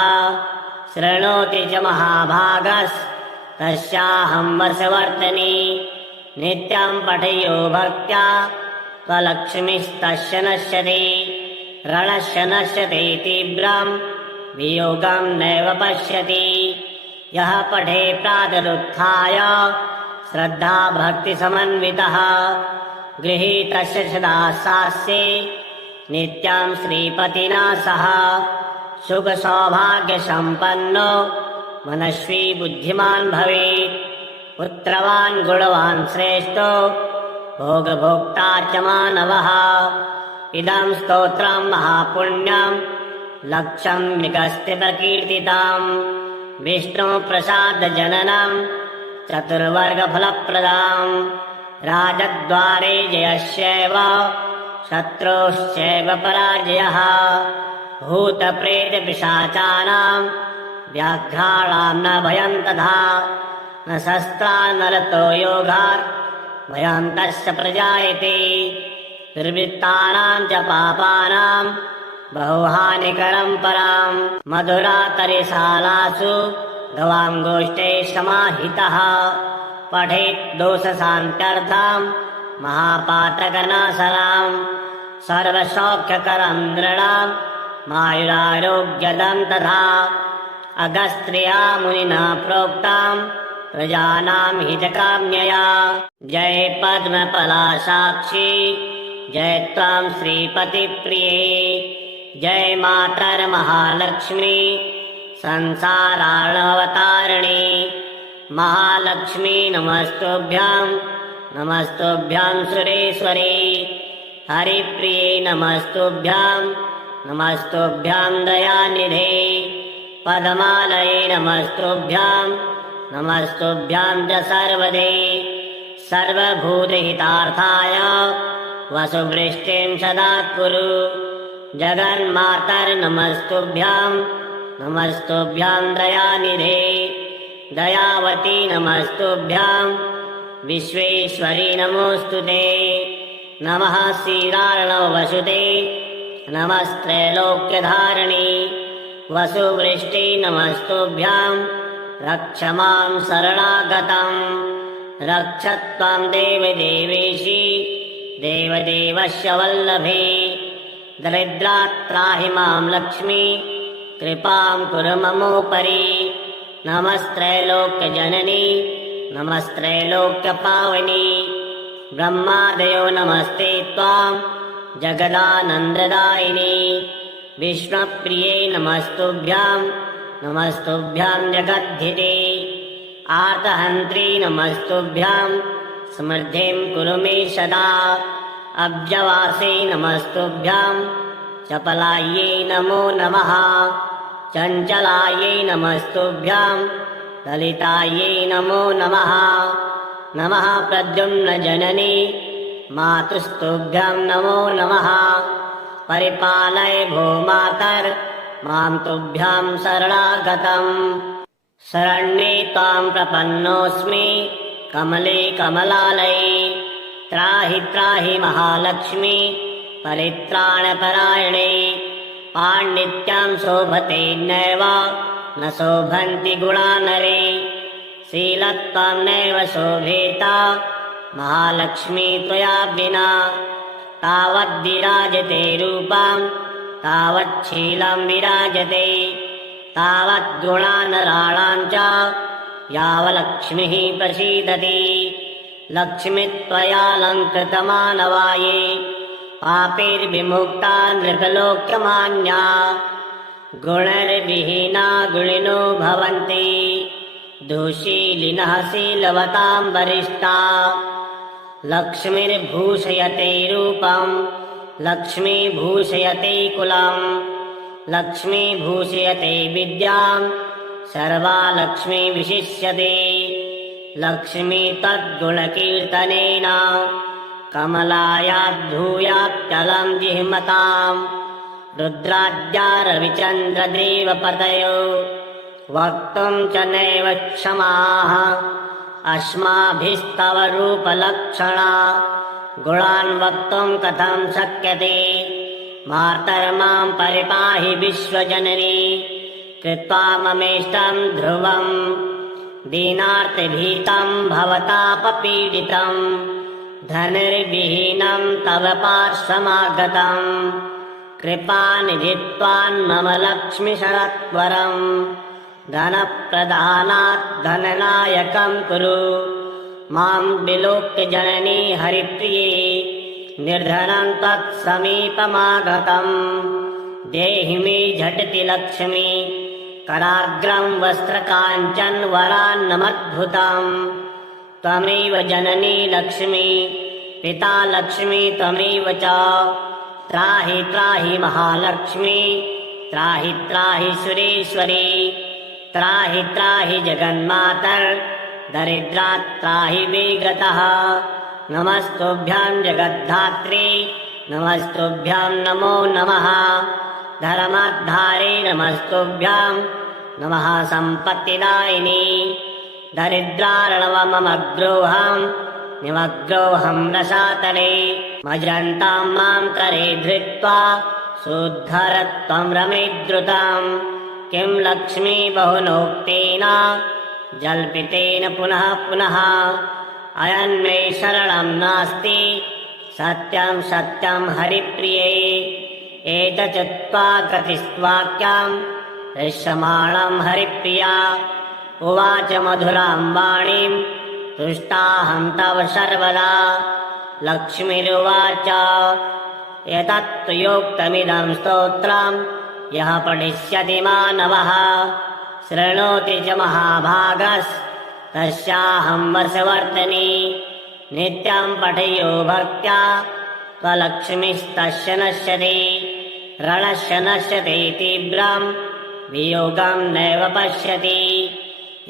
शृणोति च महाभागस्तस्याहं वर्षवर्तनी नित्यं पठयो भक्त्या त्वलक्ष्मीस्तस्य नश्यति रणस्य नश्यति तीव्रं वियोगं नैव पश्यति यः पठे प्रातरुत्थाय श्रद्धा भक्तिसमन्वितः गृहीतस्य सदा सास्ये नित्यं श्रीपतिना सह सुखसौभाग्यसम्पन्नो मनस्वी बुद्धिमान् भवेत् पुत्रवान् गुणवान् श्रेष्ठो भोगभोक्ता च मानवः इदं स्तोत्रं महापुण्यं लक्षं निगस्ति प्रकीर्तितं विष्णुप्रसादजननं चतुर्वर्गफलप्रदाम् राजद्वारे जयस्यैव शत्रोश्चैव पराजयः भूतप्रेतपिशाचानां व्याघ्राणां न भयं तथा न शस्त्रान्नरतो योगात् भयं तस्य प्रजायते दुर्वृत्तानां च पापानां बहुहानिकरं परां मधुरातरिशालासु गवाङ्गोष्ठे समाहितः पठेत् दोषशान्त्यर्थं महापातकनाशनां सर्वसौख्यकरं नृणां मायुरारोग्यदं तथा अगस्त्या मुनिना प्रोक्तां प्रजानां हितकाम्यया जय पद्मपलासाक्षी जय त्वां श्रीपतिप्रिये जय मातर्महालक्ष्मी संसारार्णवतारिणी महालक्ष्मी नमस्तुभ्यां नमस्तुभ्यां सुरेश्वरी हरिप्रिये नमस्तुभ्यां नमस्तुभ्यां दयानिधे पद्मालये नमस्तुभ्यां नमस्तुभ्यां च सर्वदे सर्वभूतहितार्थाय वसुवृष्टिं सदा कुरु जगन्मातर्नमस्तुभ्यां नमस्तुभ्यां दयानिधे दयावती नमस्तुभ्यां विश्वेश्वरी नमोऽस्तुते नमः श्रीरार्णवसुते नमस्त्रैलोक्यधारिणी वसुवृष्टि नमस्तुभ्यां रक्ष मां शरणागतं रक्ष त्वां देवदेवेशी देवदेवस्य वल्लभे दरिद्रात्राहि मां लक्ष्मी कृपां कुरु ममोपरि नमस्त्रैलोक्यजननी नमस्त्रैलोक्यपावनी ब्रह्मादयो नमस्ते त्वां जगदानन्ददायिनी विष्णुप्रिये नमस्तुभ्यां नमस्तुभ्यां जगद्धिते आर्तहन्त्री नमस्तुभ्यां समृद्धिं कुरु मे सदा अब्जवासे नमस्तुभ्यां चपलायै नमो नमः चञ्चलायै नमस्तुभ्यां ललितायै नमो नमः नमः प्रद्युम्नजननी मातुस्तुभ्यां नमो नमः परिपालय भो मातर् मां तुभ्यां शरणागतम् शरण्ये त्वां प्रपन्नोऽस्मि कमले कमलालये त्राहि त्राहि महालक्ष्मी परित्राणपरायणे पाण्डित्यां शोभते नैव न शोभन्ति गुणा नरे शीलत्वं नैव शोभेता महालक्ष्मी त्वया विना तावद्विराजते रूपां तावच्छीलं विराजते तावद्गुणानराणां च यावलक्ष्मीः प्रसीदति लक्ष्मीत्वयालङ्कृतमानवाये पापैर्विमुक्ता नृपलोक्यमान्या गुणैर्विहीना गुणिनो भवन्ति दुःशीलिनः शीलवतां वरिष्ठा लक्ष्मीर्भूषयते रूपं लक्ष्मी भूषयते कुलं लक्ष्मी भूषयते विद्यां सर्वा लक्ष्मी विशिष्यते लक्ष्मी तद्गुणकीर्तनेन कमलायाद्धूयात्यलं जिह्मतां रुद्राद्या रविचन्द्रदेवपतयो वक्तुं च नैव क्षमाः अस्माभिस्तव रूपलक्षणा गुणान् वक्तुं कथं शक्यते मातर्मां परिपाहि विश्वजननी कृत्वा ममेष्टं ध्रुवं दीनार्तिभीतं भवतापपीडितं धनुर्विहीनं तव पार्श्वमागतं कृपानिधित्वान्मम लक्ष्मीशरत्वरं धनप्रदानात् धननायकं कुरु मां विलोक्य जननी हरिप्रिये निर्धनं तत्समीपमागतं देहि मे झटिति लक्ष्मी कराग्रं वस्त्रकाञ्चनवरान्नमद्भुतं त्वमेव जननी लक्ष्मी पिता लक्ष्मी त्वमेव च त्राहि त्राहि महालक्ष्मी त्राहि त्राहि सुरेश्वरी त्राहि त्राहि जगन्मातर् दरिद्रात् त्राहि विगतः नमस्तुभ्यां जगद्धात्री नमस्तुभ्यां नमो नमः धर्माधारे नमस्तुभ्यां नमः सम्पत्तिदायिनी दरिद्रार्णवमग्रोहं निमग्रोहं रसातले मज्रन्तां मां करे धृत्वा शुद्धरत्वं रमेद्रुतां किं लक्ष्मी बहुनोक्तेन जल्पितेन पुनः पुनः अयन्मे शरणं नास्ति सत्यं सत्यं हरिप्रिये एतच्चुत्वा कृतिस्वाक्यां दृश्यमाणं हरिप्रिया उवाच मधुरां वाणीं तुष्टाहं तव सर्वदा लक्ष्मीरुवाच एतत्तु योक्तमिदं स्तोत्रं यः पठिष्यति मानवः शृणोति च महाभागस्तस्याहं वशवर्तिनी नित्यं पठयो भक्त्या त्वलक्ष्मीस्तस्य नश्यति रणस्य नश्यति तीव्रं वियोगं नैव पश्यति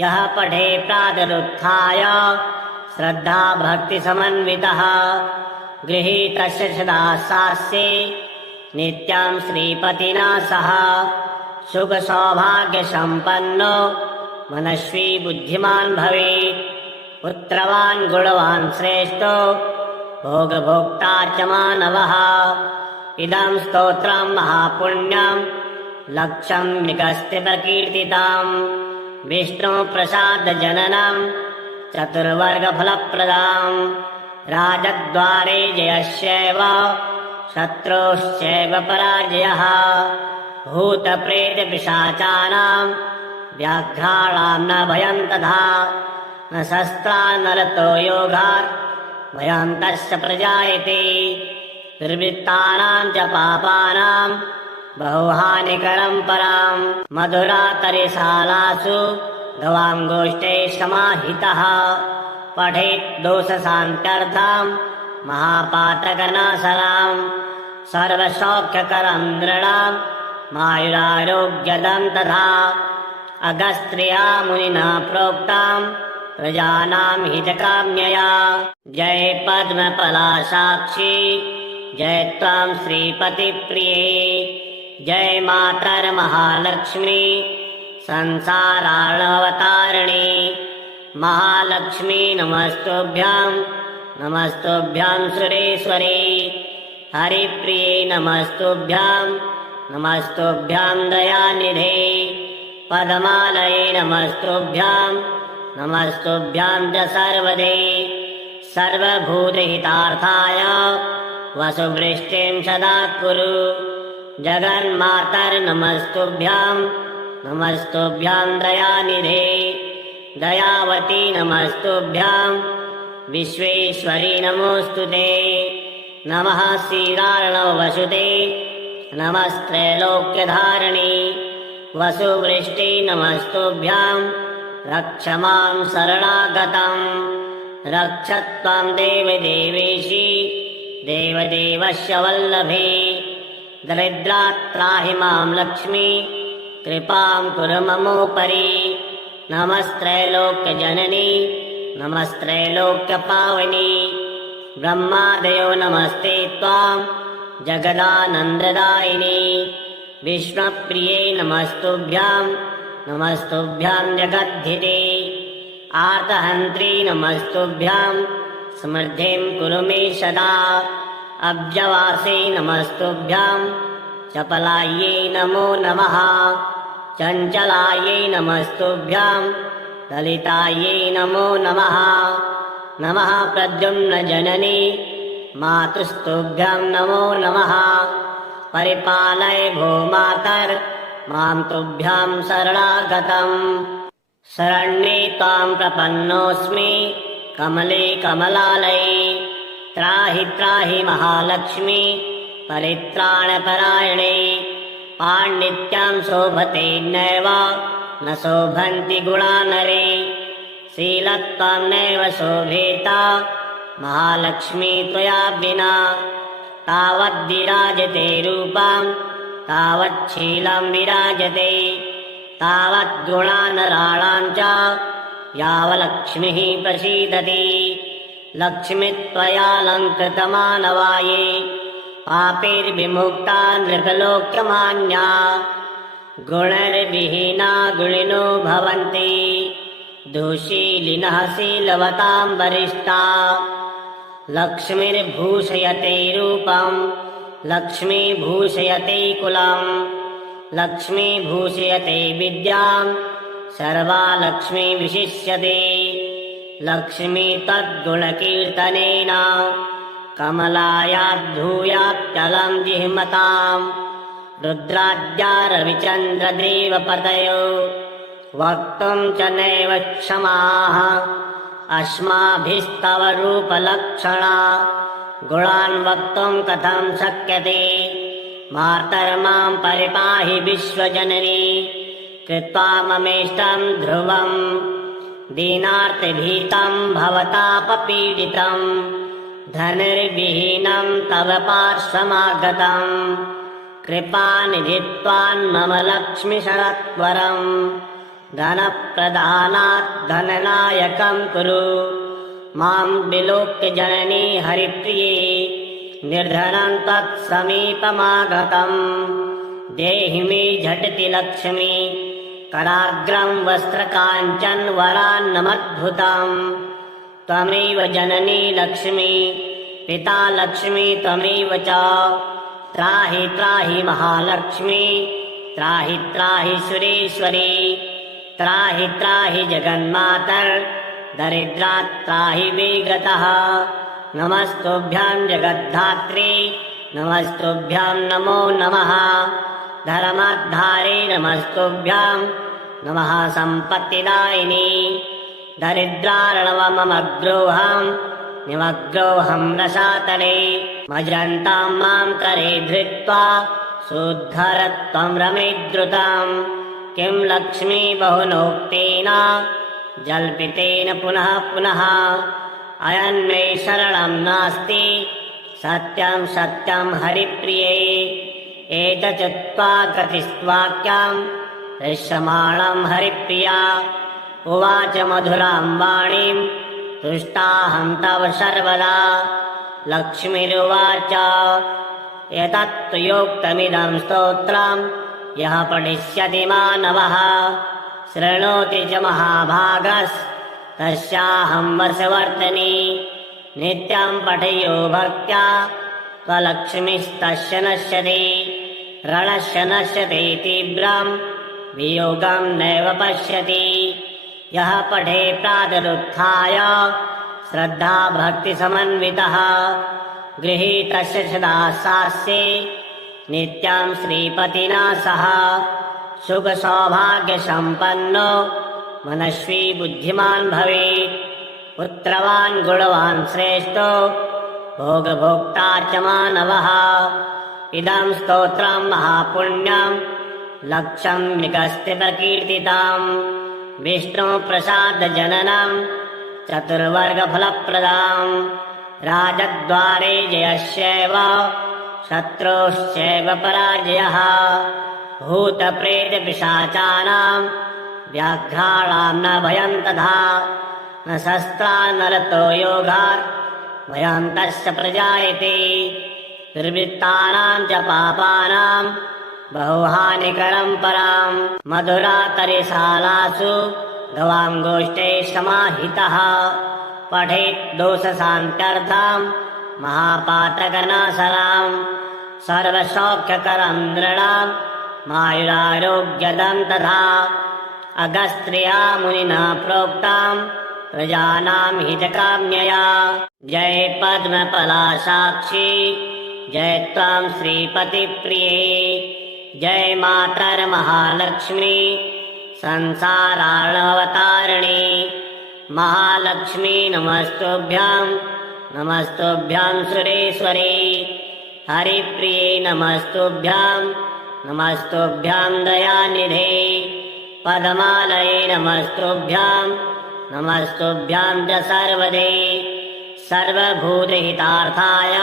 यः पठे प्रातरुत्थाय श्रद्धा भक्तिसमन्वितः गृहीतस्य सदा सास्ये नित्यं श्रीपतिना सह सुखसौभाग्यसम्पन्नो मनस्वी बुद्धिमान् भवेत् पुत्रवान् गुणवान् श्रेष्ठो भोगभोक्ता च मानवः इदं स्तोत्रं महापुण्यं लक्षं मृगस्ते प्रकीर्तिताम् विष्णुप्रसादजननं चतुर्वर्गफलप्रदाम् राजद्वारे जयस्यैव शत्रोश्चैव पराजयः भूतप्रेतपिशाचानां व्याघ्राणां न भयं तथा न शस्त्रा न रतो योगात् भयं तस्य प्रजायते दुर्वृत्तानां च पापानां बहुहानिकरं परां मधुरातरिशालासु गवाङ्गोष्ठे समाहितः पठेत् दोषशान्त्यर्थं महापातकनाशनां सर्वसौख्यकरं नृणां मायुरारोग्यदं तथा अगस्त्रिया मुनिना प्रोक्तां प्रजानां हितकाम्यया जय पद्मफलासाक्षी जय त्वां श्रीपतिप्रिये जय मातर्महालक्ष्मी संसारार्णवतारिणी महालक्ष्मी नमस्तुभ्यां नमस्तुभ्यां सुरेश्वरी हरिप्रिये नमस्तुभ्यां नमस्तुभ्यां दयानिधे पद्मालये नमस्तुभ्यां नमस्तुभ्यां च सर्वदे सर्वभूतहितार्थाय वसुवृष्टिं सदा कुरु जगन्मातर्नमस्तुभ्यां नमस्तुभ्यां दयानिधे दयावती नमस्तुभ्यां विश्वेश्वरी नमोऽस्तुते नमः श्रीरार्णवसुते नमस्त्रैलोक्यधारिणी वसुवृष्टि नमस्तुभ्यां रक्ष मां शरणागतं रक्ष त्वां देवदेवेशी देवदेवस्य वल्लभे दरिद्रात् त्राहि मां लक्ष्मी कृपां कुरु ममोपरि नमस्त्रैलोक्यजननी नमस्त्रैलोक्यपावनी ब्रह्मादयो नमस्ते त्वां जगदानन्ददायिनी विष्णुप्रिये नमस्तुभ्यां नमस्तुभ्यां जगद्धिते आर्तहन्त्री नमस्तुभ्यां समृद्धिं कुरु मे सदा अब्जवासे नमस्तुभ्यां चपलायै नमो नमः चञ्चलायै नमस्तुभ्यां ललितायै नमो नमः नमः प्रद्युम्नजननी मातुस्तुभ्यां नमो नमः परिपालय भूमातर् मां तुभ्यां शरणागतम् शरण्ये त्वां प्रपन्नोऽस्मि कमले कमलालये त्राहि त्राहि महालक्ष्मी परित्राणपरायणे पाण्डित्यां शोभते नैव न शोभन्ति गुणा नरे शीलत्वं नैव शोभेता महालक्ष्मी त्वया विना तावद्विराजते रूपं तावच्छीलं विराजते तावद्गुणानराणां च यावलक्ष्मीः प्रसीदति। लक्ष्मीत्वयालङ्कृतमानवाये पापैर्विमुक्ता नृपलोकमान्या। गुणैर्विहीना गुणिनो भवन्ति दुःशीलिनः शीलवतां वरिष्ठा। लक्ष्मीर्भूषयते रूपं लक्ष्मी भूषयते कुलं लक्ष्मी भूषयते विद्यां सर्वा लक्ष्मी विशिष्यते। लक्ष्मी तद्गुणकीर्तनेन कमलायाद्धूयाच्चलं जिह्मताम्। रुद्राद्या रविचन्द्रदेवपतयो वक्तुं च नैव क्षमाः। अस्माभिस्तव रूपलक्षणा गुणान् वक्तुं कथं शक्यते। मातर्मां परिपाहि विश्वजननी कृत्वा ममेष्टं ध्रुवम्। दीनार्तिभीतं भवतापपीडितं धनुर्विहीनं तव पार्श्वमागतम्। कृपानिधित्वान् मम लक्ष्मीशरत्वरम् धनप्रदानात् धननायकं कुरु। मां विलोक्य जननी हरिप्रिये निर्धनं तत्समीपमागतम्। देहि मे झटिति लक्ष्मी कराग्रं वस्त्रकाञ्चन वरान्नमद्भुतम्। त्वमेव जननी लक्ष्मी पिता लक्ष्मी त्वमेव च। त्राहि त्राहि महालक्ष्मी त्राहि त्राहि सुरेश्वरी। त्राहि त्राहि जगन्मातर् दरिद्रात् त्राहि विगतः। नमस्तुभ्यां जगद्धात्री नमस्तुभ्यां नमो नमः। धर्मोद्धारे नमस्तुभ्यां नमः सम्पत्तिदायिनी। दरिद्रार्णवमग्रोहं निमग्रोहं रसातले। मज्रन्तां मां करे धृत्वा शुद्धरत्वं रमेद्रुताम्। किं लक्ष्मी बहुनोक्तेन जल्पितेन पुनः पुनः। अयन्मे शरणं नास्ति सत्यं सत्यं हरिप्रिये। एतच्चत्वा कृतिस्वाक्यं दृश्यमाणं हरिप्रिया। उवाच मधुरां वाणीं तुष्टाहं तव सर्वदा। लक्ष्मीरुवाच एतत्तु योक्तमिदं स्तोत्रं यः पठिष्यति मानवः शृणोति च महाभागस्तस्याहं वर्षवर्तनी। नित्यं पठयो भक्त्या त्वलक्ष्मीस्तस्य नश्यति। रणस्य नश्यति तीव्रं वियोगं नैव पश्यति। यः पठे प्रातरुत्थाय श्रद्धा भक्तिसमन्वितः गृहीतस्य सदा सास्ये नित्यं श्रीपतिना सह। सुखसौभाग्यसम्पन्नो मनस्वी बुद्धिमान् भवेत्। पुत्रवान् गुणवान् श्रेष्ठो भोगभोक्ता च मानवः। इदं स्तोत्रं महापुण्यं लक्षं निगस्ति प्रकीर्तिताम्। विष्णुप्रसादजननं चतुर्वर्गफलप्रदाम्। राजद्वारे जयस्यैव शत्रोश्चैव पराजयः। भूतप्रेतपिशाचानां व्याघ्राणां न भयं तथा। न शस्त्रा न रतो योगात् भयं तस्य प्रजायते। दुर्वृत्तानां च पापानां बहुहानिकरं पराम्। मधुरातरिशालासु गवाङ्गोष्ठे समाहितः पठेत् दोषशान्त्यर्थं महापातकनाशनाम्। सर्वसौख्यकरं नृणां मायुरारोग्यदं तथा। अगस्त्या मुनिना प्रोक्तां प्रजानां हितकाम्यया। जय पद्मफलासाक्षी जय त्वां श्रीपतिप्रिये। जय मातर्महालक्ष्मी संसारार्णवतारिणी। महालक्ष्मी नमस्तुभ्यां नमस्तुभ्यां सुरेश्वरी। हरिप्रिये नमस्तुभ्यां नमस्तुभ्यां दयानिधे। पद्मालये नमस्तुभ्यां नमस्तुभ्यां च सर्वदे। सर्वभूतहितार्थाय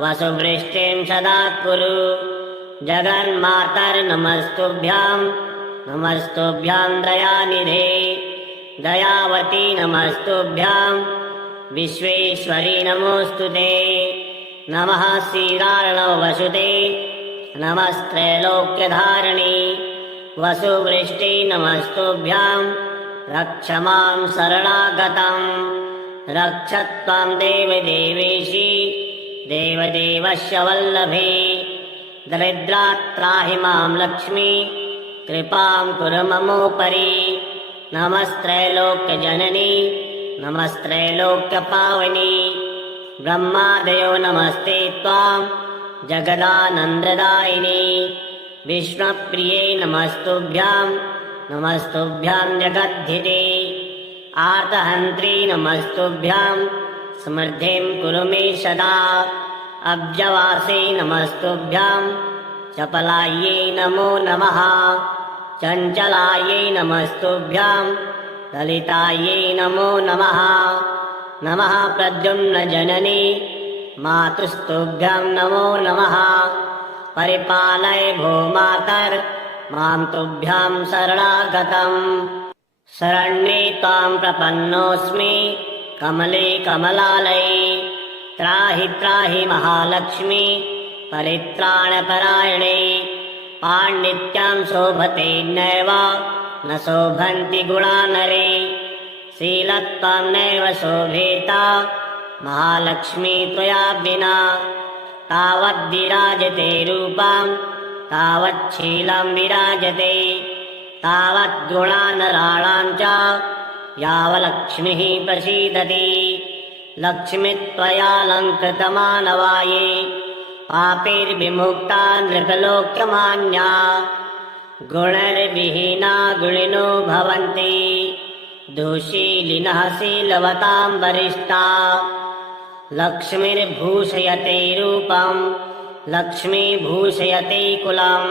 वसुवृष्टिं सदा कुरु। जगन्मातर्नमस्तुभ्यां नमस्तुभ्यां दयानिधे। दयावती नमस्तुभ्यां विश्वेश्वरी नमोऽस्तु ते। नमः श्रीरार्णवसुते नमस्त्रैलोक्यधारिणी वसुवृष्टि नमस्तुभ्यां रक्ष मां शरणागतं। रक्ष त्वं देवदेवेशी देवदेवस्य वल्लभे। दरिद्रात्राहि मां लक्ष्मी कृपां कुरु ममोपरि। नमस्त्रैलोक्यजननी नमस्त्रैलोक्यपावनी ब्रह्मादयो नमस्ते त्वां जगदानन्ददायिनी। विष्णुप्रिये नमस्तुभ्यां नमस्तुभ्यां जगद्धिते। आर्तहन्त्री नमस्तुभ्यां समृद्धिं कुरु मे सदा। अब्जवासे नमस्तुभ्यां चपलायै नमो नमः। चञ्चलायै नमस्तुभ्यां ललितायै नमो नमः। नमः प्रद्युम्नजननी मातुस्तुभ्यां नमो नमः। परिपालय भो मातर् मां तुभ्यां शरणागतम्। शरण्ये त्वां प्रपन्नोऽस्मि कमले कमलालये। त्राहि त्राहि महालक्ष्मी परित्राणपरायणे। पाण्डित्यां शोभते नैव न शोभन्ति गुणा नरे। शीलत्वं नैव शोभेता महालक्ष्मी त्वया विना। तावद्विराजते रूपां तावच्छीलं विराजते। तावद्गुणानराणां च यावलक्ष्मीः प्रसीदति। लक्ष्मीत्वयालङ्कृतमानवाये पापैर्विमुक्ता नृपलोक्यमान्या। गुणैर्विहीना गुणिनो भवन्ति दुःशीलिनः शीलवतां वरिष्ठा। लक्ष्मीर्भूषयते रूपं लक्ष्मी भूषयते कुलं।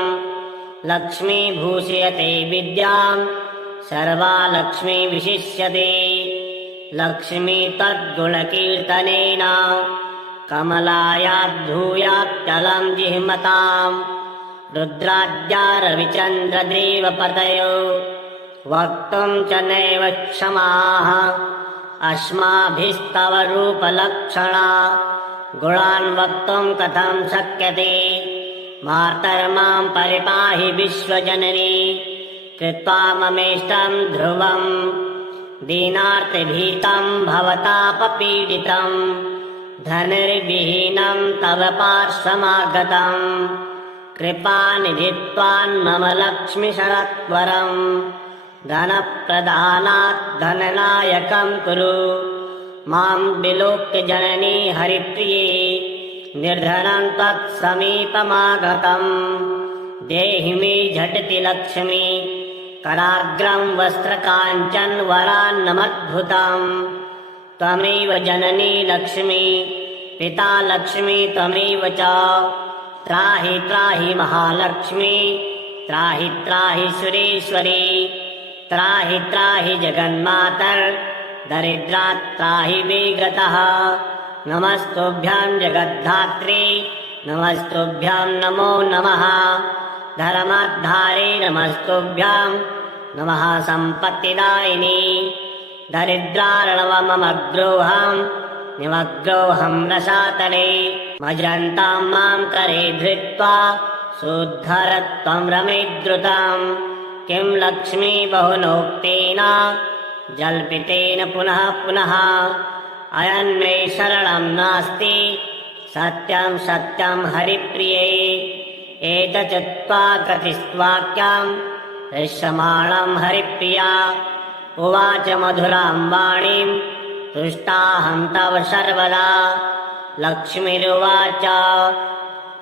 लक्ष्मी भूषयते विद्यां सर्वा लक्ष्मी विशिष्यते। लक्ष्मी तद्गुणकीर्तनेन कमलायाद्धूयाच्चलं जिह्मतां। रुद्राद्या रविचन्द्रदेवपतयो वक्तुं च नैव क्षमाः। अस्माभिस्तव रूपलक्षणा गुणान् वक्तुं कथं शक्यते। मातर्मां परिपाहि विश्वजननी कृत्वा ममेष्टं ध्रुवं। दीनार्तिभीतं भवतापपीडितं धनुर्विहीनं तव पार्श्वमागतं। कृपानिधित्वान् मम लक्ष्मीशरत्वरं। धनप्रदानात् धननायकं कुरु मां विलोक्य जननी हरिप्रिये। निर्धनं तत्समीपमागतं देहि मे झटिति लक्ष्मी। कराग्रं वस्त्रकाञ्चनवरान्नमद्भुतं। त्वमेव जननी लक्ष्मी पिता लक्ष्मी त्वमेव च। त्राहि त्राहि महालक्ष्मी त्राहि त्राहि सुरेश्वरी। त्राहि त्राहि जगन्मातर् दरिद्रात् त्राहि विगतः। नमस्तुभ्यां जगद्धात्री नमस्तुभ्यां नमो नमः। धर्मोद्धारे नमस्तुभ्यां नमः सम्पत्तिदायिनी। दरिद्रार्णवमग्रोहं निमग्रोहं रसातले। मज्रन्तां मां करे धृत्वा शोद्धरत्वं रमेद्रुतं। किं लक्ष्मी बहुनोक्तेन जल्पितेन पुनः पुनः। अयन्मे शरणं नास्ति सत्यं सत्यं हरिप्रिये। एतच्चत्वा कृतिस्त्वाक्यं दृश्यमाणं हरिप्रिया। उवाच मधुरां वाणीं तुष्टाहं तव सर्वदा। लक्ष्मीरुवाच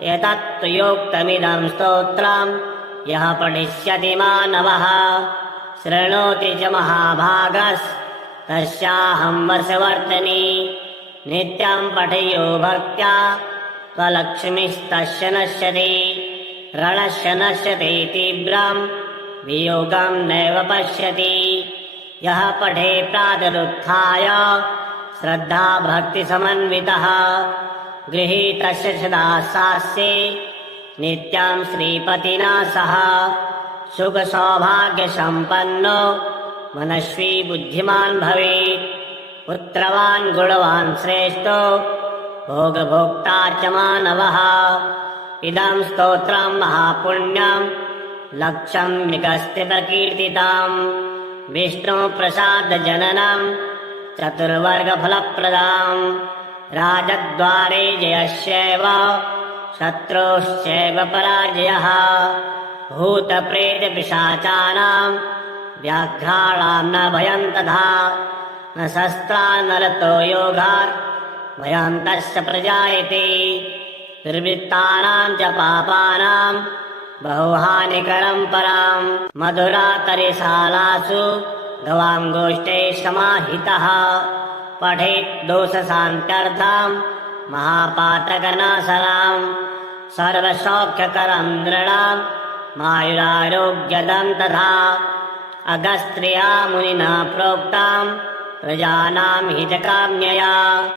एतत्तु योक्तमिदं स्तोत्रं यः पठिष्यति मानवः। शृणोति च महाभागस्तस्याहं वशवर्तिनी। नित्यं पठयो भक्त्या त्वलक्ष्मीस्तस्य नश्यति। रणस्य नश्यति तीव्रं वियोगं नैव पश्यति। यः पठे प्रातरुत्थाय श्रद्धा भक्तिसमन्वितः। गृहीतस्य सदा सास्ये नित्यं श्रीपतिना सह। सुखसौभाग्यसम्पन्नो मनस्वी बुद्धिमान् भवेत् पुत्रवान् गुणवान् श्रेष्ठो भोगभोक्ता च मानवः इदं स्तोत्रं महापुण्यं लक्षम्यकस्ति प्रकीर्तिताम् विष्णु प्रसाद जननं चतुर्वर्गफलप्रदाम् राजद्वारे जयस्यैव शत्रुश्चैव पराजयः भूतप्रेतपिशाचानां व्याघ्राणां न भयं तथा न शस्त्रा न रतो योगात् भयं तस्य प्रजायते दुर्वृत्तानां च पापानां बहुहानिकरं पराम् मधुरातरिशालासु गवाङ्गोष्ठे समाहितः पठेत् दोषशान्त्यर्थं महापातकनाशनां सर्वसौख्यकरं नृणां मायुरारोग्यदं तथा अगस्त्या मुनिना प्रोक्तां प्रजानां हितकाम्यया।